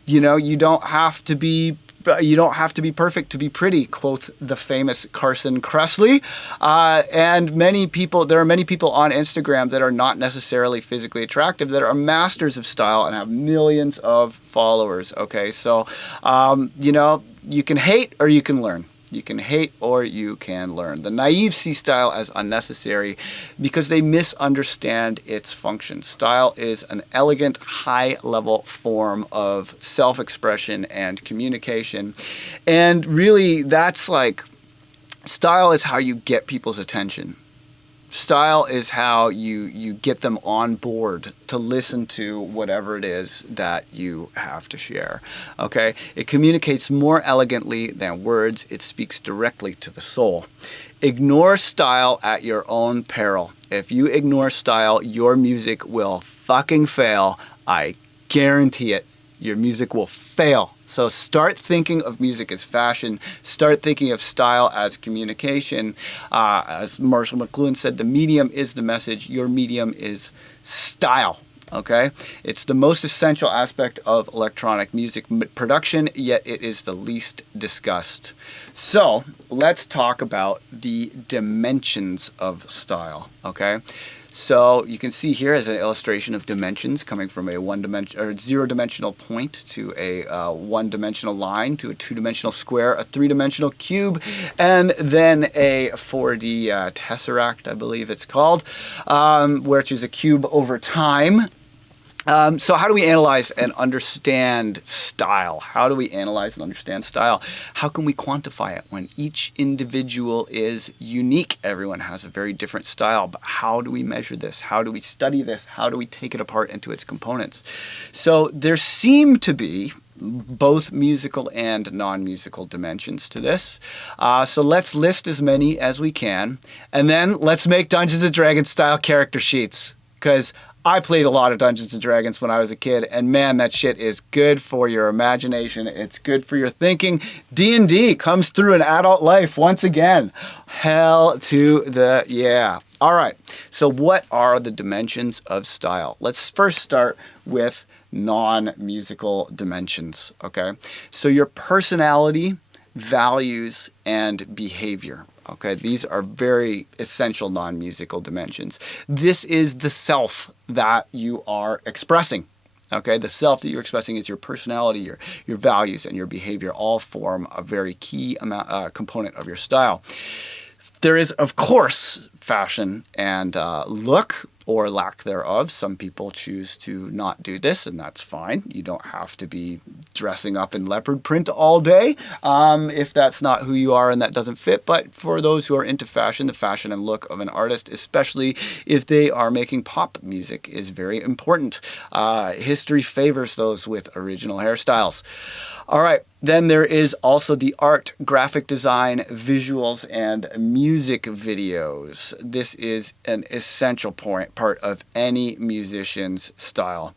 you don't have to be perfect to be pretty, quote the famous Carson Kressley. And there are many people on Instagram that are not necessarily physically attractive that are masters of style and have millions of followers. Okay, so you can hate or you can learn. You can hate or you can learn. The naive see style as unnecessary because they misunderstand its function. Style is an elegant, high-level form of self-expression and communication. And really, that's style is how you get people's attention. Style is how you get them on board to listen to whatever it is that you have to share. Okay? It communicates more elegantly than words. It speaks directly to the soul. Ignore style at your own peril. If you ignore style, your music will fucking fail. I guarantee it. Your music will fail. So start thinking of music as fashion. Start thinking of style as communication. As Marshall McLuhan said, the medium is the message. Your medium is style. Okay? It's the most essential aspect of electronic music production, yet it is the least discussed. So let's talk about the dimensions of style. Okay? So you can see here as an illustration of dimensions coming from a 0-dimensional point to a 1-dimensional line to a 2-dimensional square, a 3-dimensional cube, and then a 4D tesseract, I believe it's called, which is a cube over time. So how do we analyze and understand style? How do we analyze and understand style? How can we quantify it when each individual is unique? Everyone has a very different style, but how do we measure this? How do we study this? How do we take it apart into its components? So there seem to be both musical and non-musical dimensions to this. So let's list as many as we can, and then let's make Dungeons & Dragons style character sheets, because I played a lot of Dungeons & Dragons when I was a kid, and man, that shit is good for your imagination. It's good for your thinking. D&D comes through in adult life once again. Hell to the yeah. All right, so what are the dimensions of style? Let's first start with non-musical dimensions, okay? So your personality, values, and behavior. Okay, these are very essential non-musical dimensions. This is the self that you are expressing. Okay, the self that you're expressing is your personality, your values, and your behavior all form a very key component of your style. There is, of course, fashion and look or lack thereof. Some people choose to not do this, and that's fine. You don't have to be dressing up in leopard print all day if that's not who you are and that doesn't fit. But for those who are into fashion, the fashion and look of an artist, especially if they are making pop music, is very important. History favors those with original hairstyles. All right, then there is also the art, graphic design, visuals, and music videos. This is an essential part of any musician's style.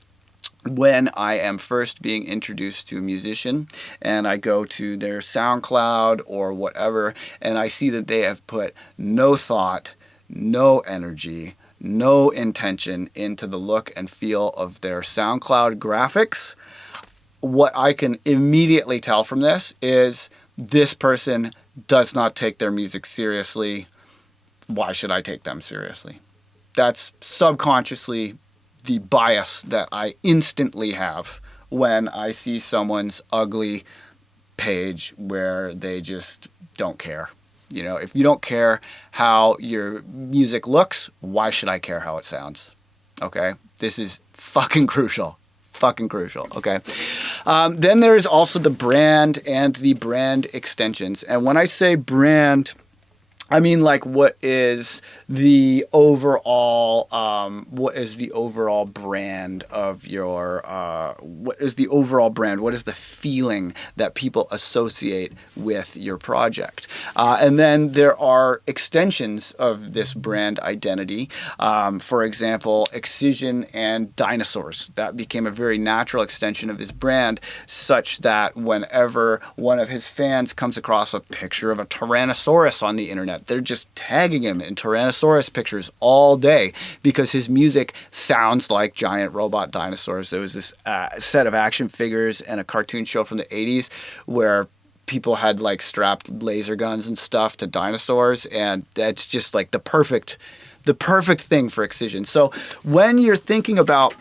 When I am first being introduced to a musician and I go to their SoundCloud or whatever, and I see that they have put no thought, no energy, no intention into the look and feel of their SoundCloud graphics, what I can immediately tell from this is this person does not take their music seriously. Why should I take them seriously? That's subconsciously the bias that I instantly have when I see someone's ugly page where they just don't care. You know, if you don't care how your music looks, why should I care how it sounds? Okay? This is fucking crucial. Fucking crucial, okay? Then there is also the brand and the brand extensions. And when I say brand, I mean, like, what is the overall brand of your what is the overall brand? What is the feeling that people associate with your project? And then there are extensions of this brand identity. For example, Excision and dinosaurs. That became a very natural extension of his brand, such that whenever one of his fans comes across a picture of a Tyrannosaurus on the internet, they're just tagging him in Tyrannosaurus pictures all day because his music sounds like giant robot dinosaurs. There was this set of action figures and a cartoon show from the 80s where people had like strapped laser guns and stuff to dinosaurs, and that's just like the perfect thing for Excision. So when you're thinking about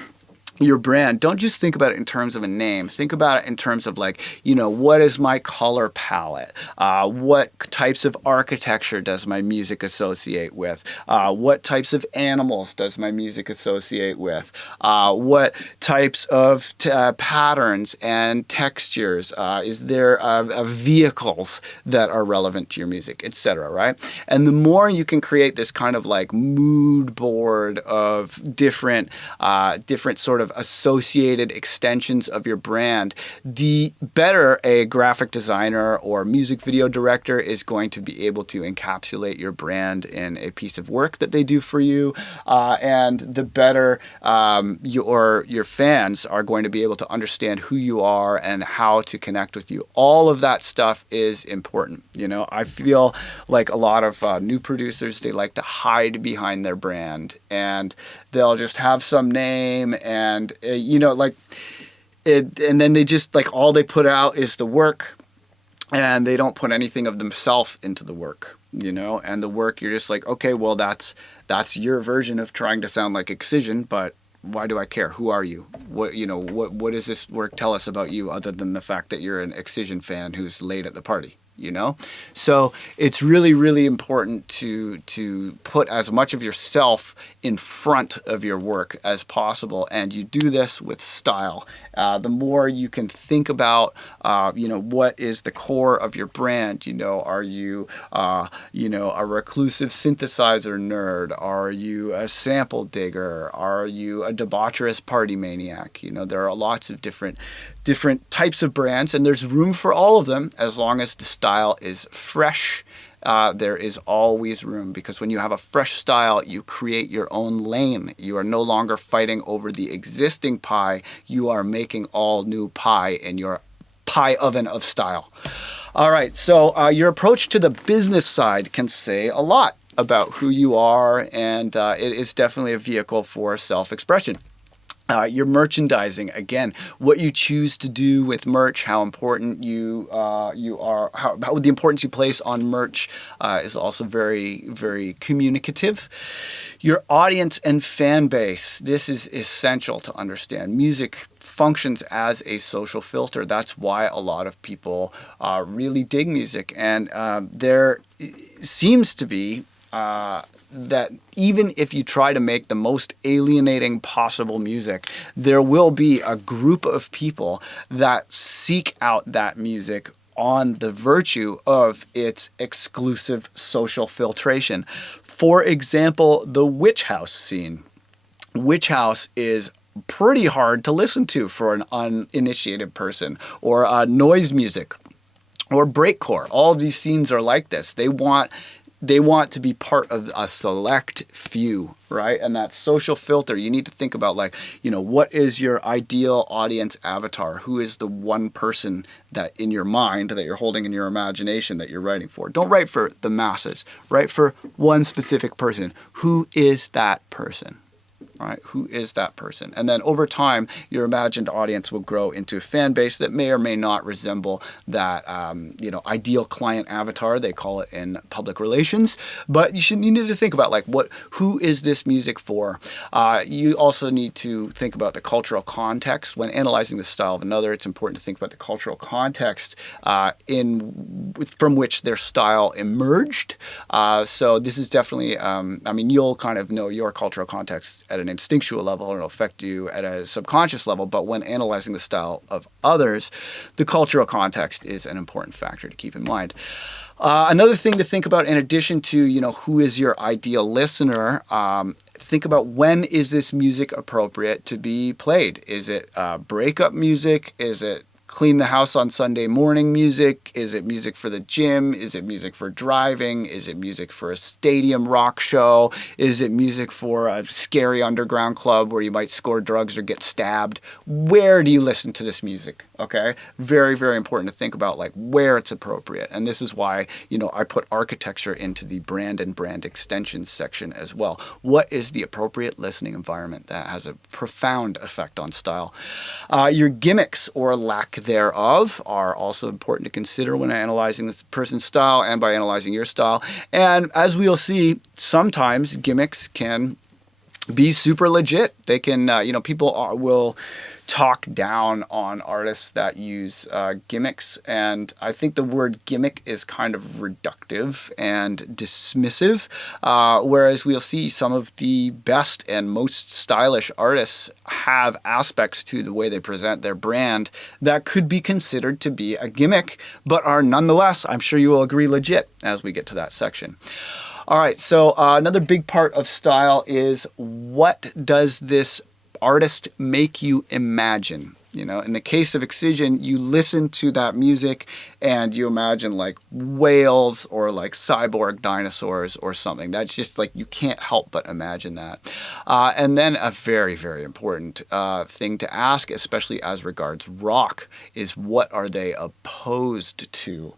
your brand, don't just think about it in terms of a name. Think about it in terms of like, what is my color palette? What types of architecture does my music associate with? What types of animals does my music associate with? What types of patterns and textures? Is there vehicles that are relevant to your music, etc., right? And the more you can create this kind of like mood board of different sort of associated extensions of your brand, the better a graphic designer or music video director is going to be able to encapsulate your brand in a piece of work that they do for you, and the better your fans are going to be able to understand who you are and how to connect with you. All of that stuff is important. I feel like a lot of new producers, they like to hide behind their brand, and they'll just have some name and and then they just like all they put out is the work, and they don't put anything of themselves into the work, and the work, you're just like, okay, well, that's your version of trying to sound like Excision, but why do I care? Who are you? What does this work tell us about you other than the fact that you're an Excision fan who's late at the party? So it's really, really important to put as much of yourself in front of your work as possible, and you do this with style. The more you can think about, what is the core of your brand? Are you, a reclusive synthesizer nerd? Are you a sample digger? Are you a debaucherous party maniac? There are lots of different types of brands, and there's room for all of them as long as the style is fresh. There is always room, because when you have a fresh style, you create your own lane. You are no longer fighting over the existing pie. You are making all new pie in your pie oven of style. All right, so your approach to the business side can say a lot about who you are, and it is definitely a vehicle for self-expression. Your merchandising, again, what you choose to do with merch, how important you are, how the importance you place on merch is also very, very communicative. Your audience and fan base, this is essential to understand. Music functions as a social filter. That's why a lot of people really dig music, and there seems to be that even if you try to make the most alienating possible music, there will be a group of people that seek out that music on the virtue of its exclusive social filtration. For example, the witch house scene. Witch house is pretty hard to listen to for an uninitiated person, or noise music, or breakcore. All of these scenes are like this. They want to be part of a select few, right? And that social filter, you need to think about, like, what is your ideal audience avatar? Who is the one person that in your mind, that you're holding in your imagination, that you're writing for? Don't write for the masses. Write for one specific person. Who is that person? All right, who is that person? And then over time, your imagined audience will grow into a fan base that may or may not resemble that, ideal client avatar. They call it in public relations. But you need to think about, like, who is this music for? You also need to think about the cultural context. When analyzing the style of another, it's important to think about the cultural context from which their style emerged. So this is definitely, you'll kind of know your cultural context at an an instinctual level, and it'll affect you at a subconscious level. But when analyzing the style of others, the cultural context is an important factor to keep in mind. Another thing to think about, in addition to, who is your ideal listener, think about, when is this music appropriate to be played? Is it breakup music? Is it clean the house on Sunday morning music? Is it music for the gym? Is it music for driving? Is it music for a stadium rock show? Is it music for a scary underground club where you might score drugs or get stabbed? Where do you listen to this music? Okay, very, very important to think about, like, where it's appropriate. And this is why, I put architecture into the brand and brand extensions section as well. What is the appropriate listening environment? That has a profound effect on style. Your gimmicks or lack thereof are also important to consider when analyzing this person's style and by analyzing your style. And as we'll see, sometimes gimmicks can be super legit. They can, people will talk down on artists that use gimmicks, and I think the word gimmick is kind of reductive and dismissive, whereas we'll see some of the best and most stylish artists have aspects to the way they present their brand that could be considered to be a gimmick, but are nonetheless, I'm sure you will agree, legit as we get to that section. All right, so another big part of style is, what does this artist make you imagine? In the case of Excision, you listen to that music and you imagine like whales or like cyborg dinosaurs or something. That's just like, you can't help but imagine that. And then a very, very important thing to ask, especially as regards rock, is what are they opposed to?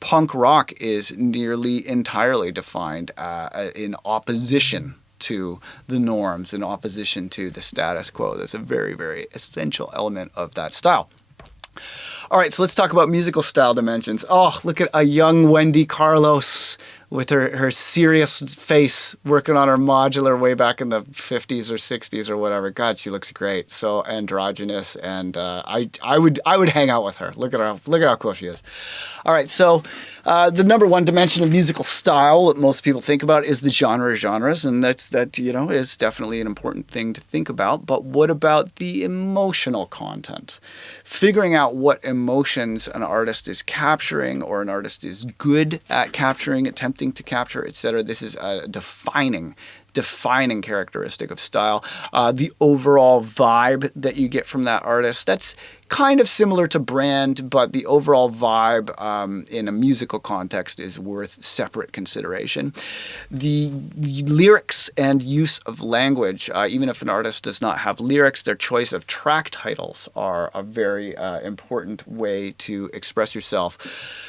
Punk rock is nearly entirely defined in opposition to the norms, in opposition to the status quo. That's a very, very essential element of that style. All right, so let's talk about musical style dimensions. Oh, look at a young Wendy Carlos with her serious face working on her modular way back in the 50s or 60s or whatever. God, she looks great. So androgynous, and I would hang out with her. Look at how cool she is. All right, so the number one dimension of musical style that most people think about is the genres, and that is definitely an important thing to think about. But what about the emotional content? Figuring out what emotions an artist is capturing, or an artist is good at capturing, attempting to capture, etc. This is a defining characteristic of style. The overall vibe that you get from that artist, that's kind of similar to brand, but the overall vibe in a musical context is worth separate consideration. The lyrics and use of language, even if an artist does not have lyrics, their choice of track titles are a very important way to express yourself.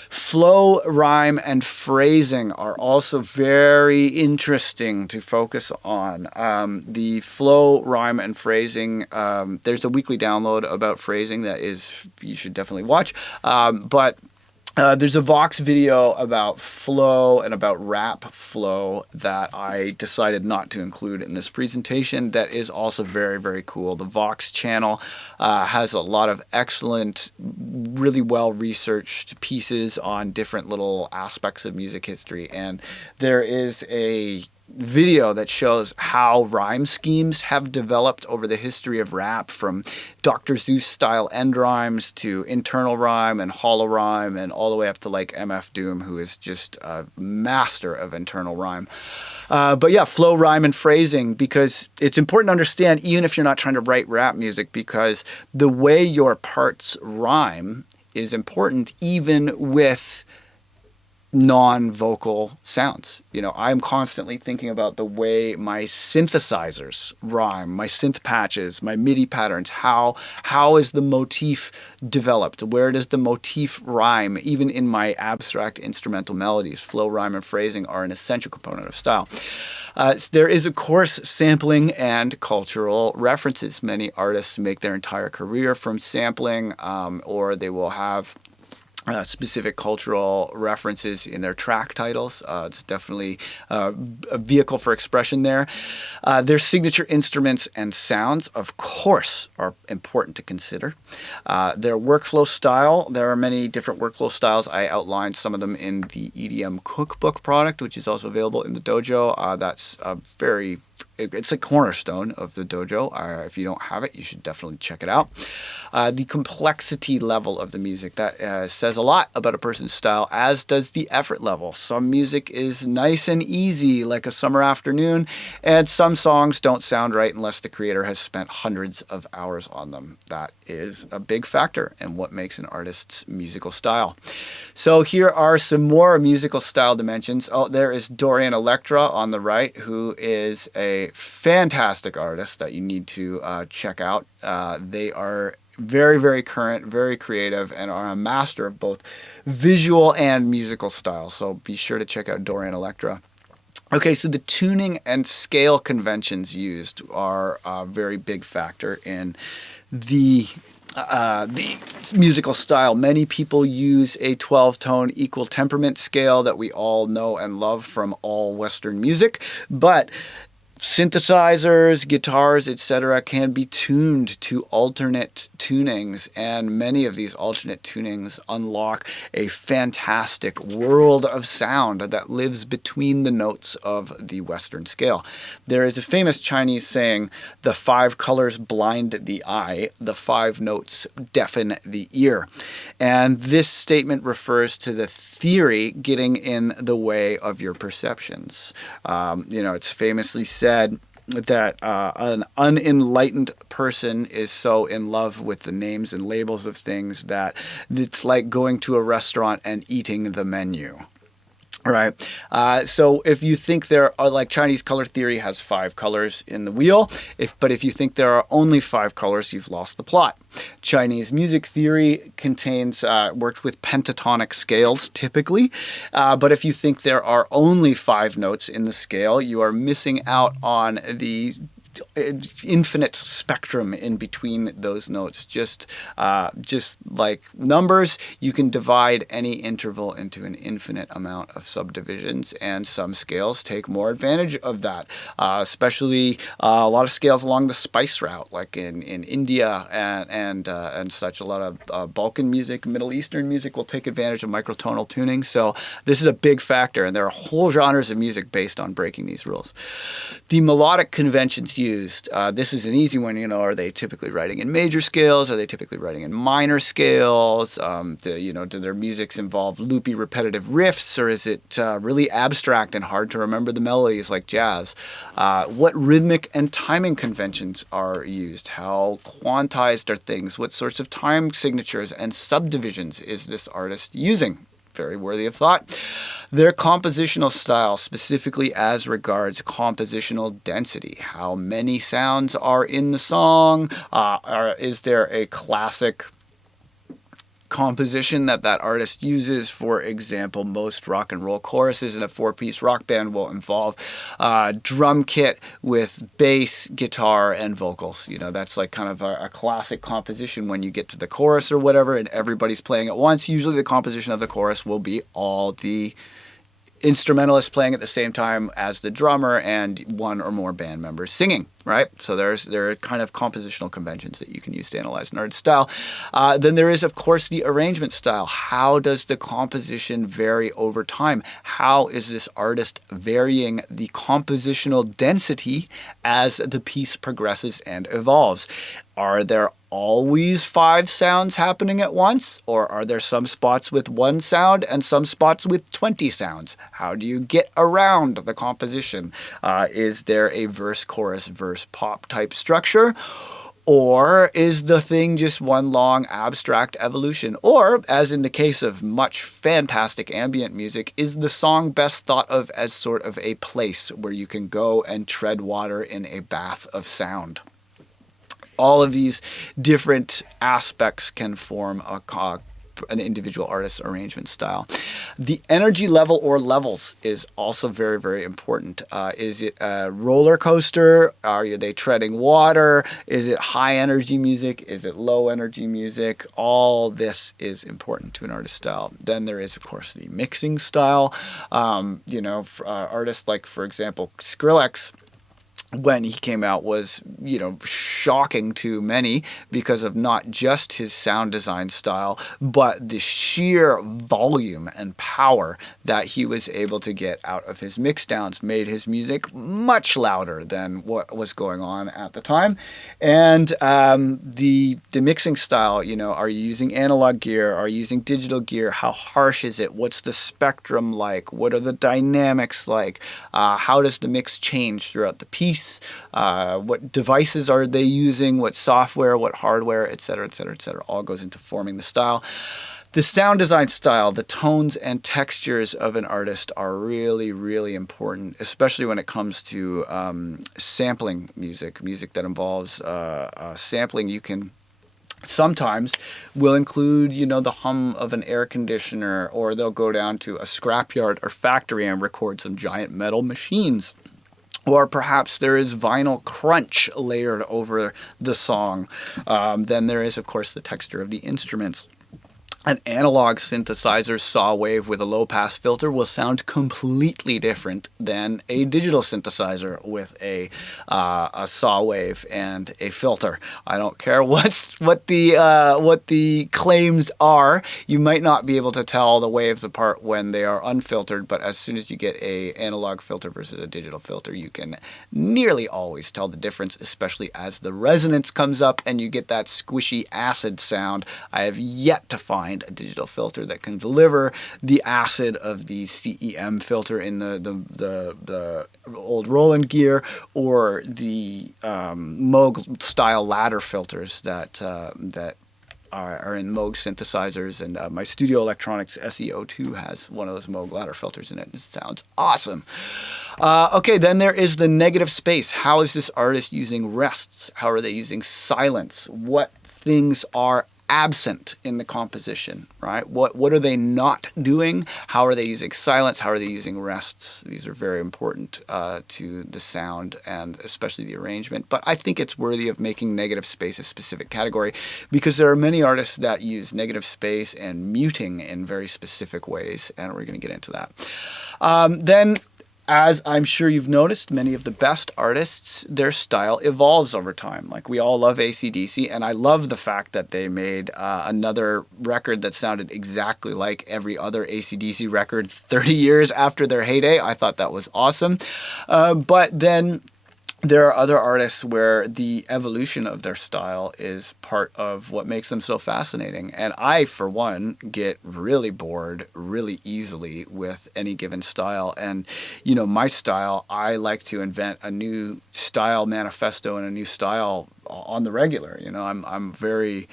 Flow, rhyme, and phrasing are also very interesting to focus on. The flow, rhyme, and phrasing, there's a weekly download about phrasing that you should definitely watch. But there's a Vox video about flow and about rap flow that I decided not to include in this presentation. That is also very, very cool. The Vox channel has a lot of excellent, really well-researched pieces on different little aspects of music history. And there is a video that shows how rhyme schemes have developed over the history of rap, from Dr. Seuss style end rhymes to internal rhyme and hollow rhyme, and all the way up to like MF Doom, who is just a master of internal rhyme. But yeah, flow, rhyme, and phrasing, because it's important to understand, even if you're not trying to write rap music, because the way your parts rhyme is important even with non-vocal sounds. I'm constantly thinking about the way my synthesizers rhyme, my synth patches, my MIDI patterns. How is the motif developed? Where does the motif rhyme? Even in my abstract instrumental melodies, flow, rhyme, and phrasing are an essential component of style. There is, of course, sampling and cultural references. Many artists make their entire career from sampling, or they will have specific cultural references in their track titles. It's definitely a vehicle for expression there. Their signature instruments and sounds, of course, are important to consider. Their workflow style. There are many different workflow styles. I outlined some of them in the EDM cookbook product, which is also available in the dojo. That's a very it's a cornerstone of the dojo. If you don't have it, you should definitely check it out. The complexity level of the music, that says a lot about a person's style, as does the effort level. Some music is nice and easy, like a summer afternoon, and some songs don't sound right unless the creator has spent hundreds of hours on them. That is a big factor in what makes an artist's musical style. So here are some more musical style dimensions. Oh, there is Dorian Electra on the right, who is a fantastic artist that you need to check out. They are very, very current, very creative, and are a master of both visual and musical style. So be sure to check out Dorian Electra. Okay, so the tuning and scale conventions used are a very big factor in the musical style. Many people use a 12-tone equal temperament scale that we all know and love from all Western music, but synthesizers, guitars, etc. can be tuned to alternate tunings, and many of these alternate tunings unlock a fantastic world of sound that lives between the notes of the Western scale. There is a famous Chinese saying, "The 5 colors blind the eye, the 5 notes deafen the ear." And this statement refers to the theory getting in the way of your perceptions. It's famously said that an unenlightened person is so in love with the names and labels of things that it's like going to a restaurant and eating the menu. Right. So if you think there are, like, Chinese color theory has 5 colors in the wheel, but if you think there are only 5 colors, you've lost the plot. Chinese music theory worked with pentatonic scales typically, but if you think there are only 5 notes in the scale, you are missing out on the infinite spectrum in between those notes. Just like numbers, you can divide any interval into an infinite amount of subdivisions, and some scales take more advantage of that, especially a lot of scales along the spice route, like in India and such. A lot of Balkan music, Middle Eastern music will take advantage of microtonal tuning. So this is a big factor, and there are whole genres of music based on breaking these rules. The melodic conventions used, this is an easy one. Are they typically writing in major scales? Are they typically writing in minor scales? Do their musics involve loopy, repetitive riffs, or is it really abstract and hard to remember the melodies like jazz? What rhythmic and timing conventions are used? How quantized are things? What sorts of time signatures and subdivisions is this artist using? Very worthy of thought. Their compositional style, specifically as regards compositional density. How many sounds are in the song? Is there a classic composition that artist uses? For example, most rock and roll choruses in a 4-piece rock band will involve drum kit with bass, guitar, and vocals. That's like kind of a classic composition when you get to the chorus or whatever, and everybody's playing at once. Usually the composition of the chorus will be all the instrumentalists playing at the same time as the drummer and one or more band members singing, right? So there are kind of compositional conventions that you can use to analyze an artist's style. Then there is, of course, the arrangement style. How does the composition vary over time? How is this artist varying the compositional density as the piece progresses and evolves? Are there always 5 sounds happening at once, or are there some spots with 1 sound and some spots with 20 sounds? How do you get around the composition? Is there a verse, chorus, verse, pop type structure? Or is the thing just one long abstract evolution? Or, as in the case of much fantastic ambient music, is the song best thought of as sort of a place where you can go and tread water in a bath of sound? All of these different aspects can form an individual artist's arrangement style. The energy level or levels is also very, very important. Is it a roller coaster? Are they treading water? Is it high energy music? Is it low energy music? All this is important to an artist's style. Then there is, of course, the mixing style. Artists like, for example, Skrillex when he came out was, shocking to many because of not just his sound design style, but the sheer volume and power that he was able to get out of his mixdowns made his music much louder than what was going on at the time. And the mixing style, are you using analog gear? Are you using digital gear? How harsh is it? What's the spectrum like? What are the dynamics like? How does the mix change throughout the piece? What devices are they using? What software? What hardware? Et cetera, et cetera, et cetera. All goes into forming the style. The sound design style, the tones and textures of an artist are really, really important, especially when it comes to sampling music that involves sampling. You can sometimes will include, the hum of an air conditioner, or they'll go down to a scrapyard or factory and record some giant metal machines. Or perhaps there is vinyl crunch layered over the song. Then there is, of course, the texture of the instruments. An analog synthesizer saw wave with a low-pass filter will sound completely different than a digital synthesizer with a saw wave and a filter. I don't care what the claims are. You might not be able to tell the waves apart when they are unfiltered, but as soon as you get a analog filter versus a digital filter, you can nearly always tell the difference, especially as the resonance comes up and you get that squishy acid sound. I have yet to find a digital filter that can deliver the acid of the CEM filter in the old Roland gear, or the Moog style ladder filters that are in Moog synthesizers, and my Studio Electronics SE02 has one of those Moog ladder filters in it. It sounds awesome. Okay, then there is the negative space. How is this artist using rests? How are they using silence? What things are absent in the composition, right? What are they not doing? How are they using silence? How are they using rests? These are very important to the sound and especially the arrangement. But I think it's worthy of making negative space a specific category, because there are many artists that use negative space and muting in very specific ways, and we're going to get into that. Then, as I'm sure you've noticed, many of the best artists, their style evolves over time. Like, we all love AC/DC, and I love the fact that they made another record that sounded exactly like every other AC/DC record 30 years after their heyday. I thought that was awesome. But then there are other artists where the evolution of their style is part of what makes them so fascinating. And I, for one, get really bored really easily with any given style. And, my style, I like to invent a new style manifesto and a new style on the regular. I'm very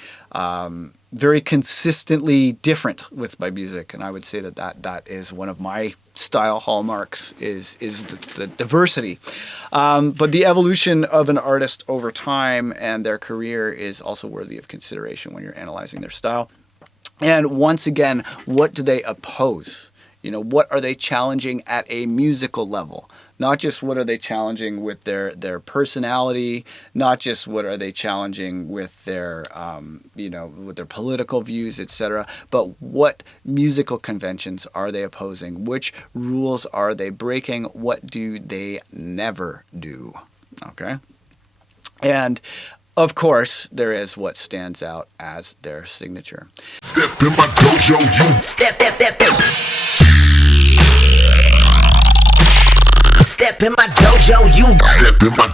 consistently different with my music. And I would say that is one of my style hallmarks is the diversity. But the evolution of an artist over time and their career is also worthy of consideration when you're analyzing their style. And once again, what do they oppose? What are they challenging at a musical level? Not just what are they challenging with their personality, not just what are they challenging with their, with their political views, etc., but what musical conventions are they opposing? Which rules are they breaking? What do they never do? Okay? And of course, there is what stands out as their signature. Step in my dojo, you. Step. Step in my dojo, you. Step in my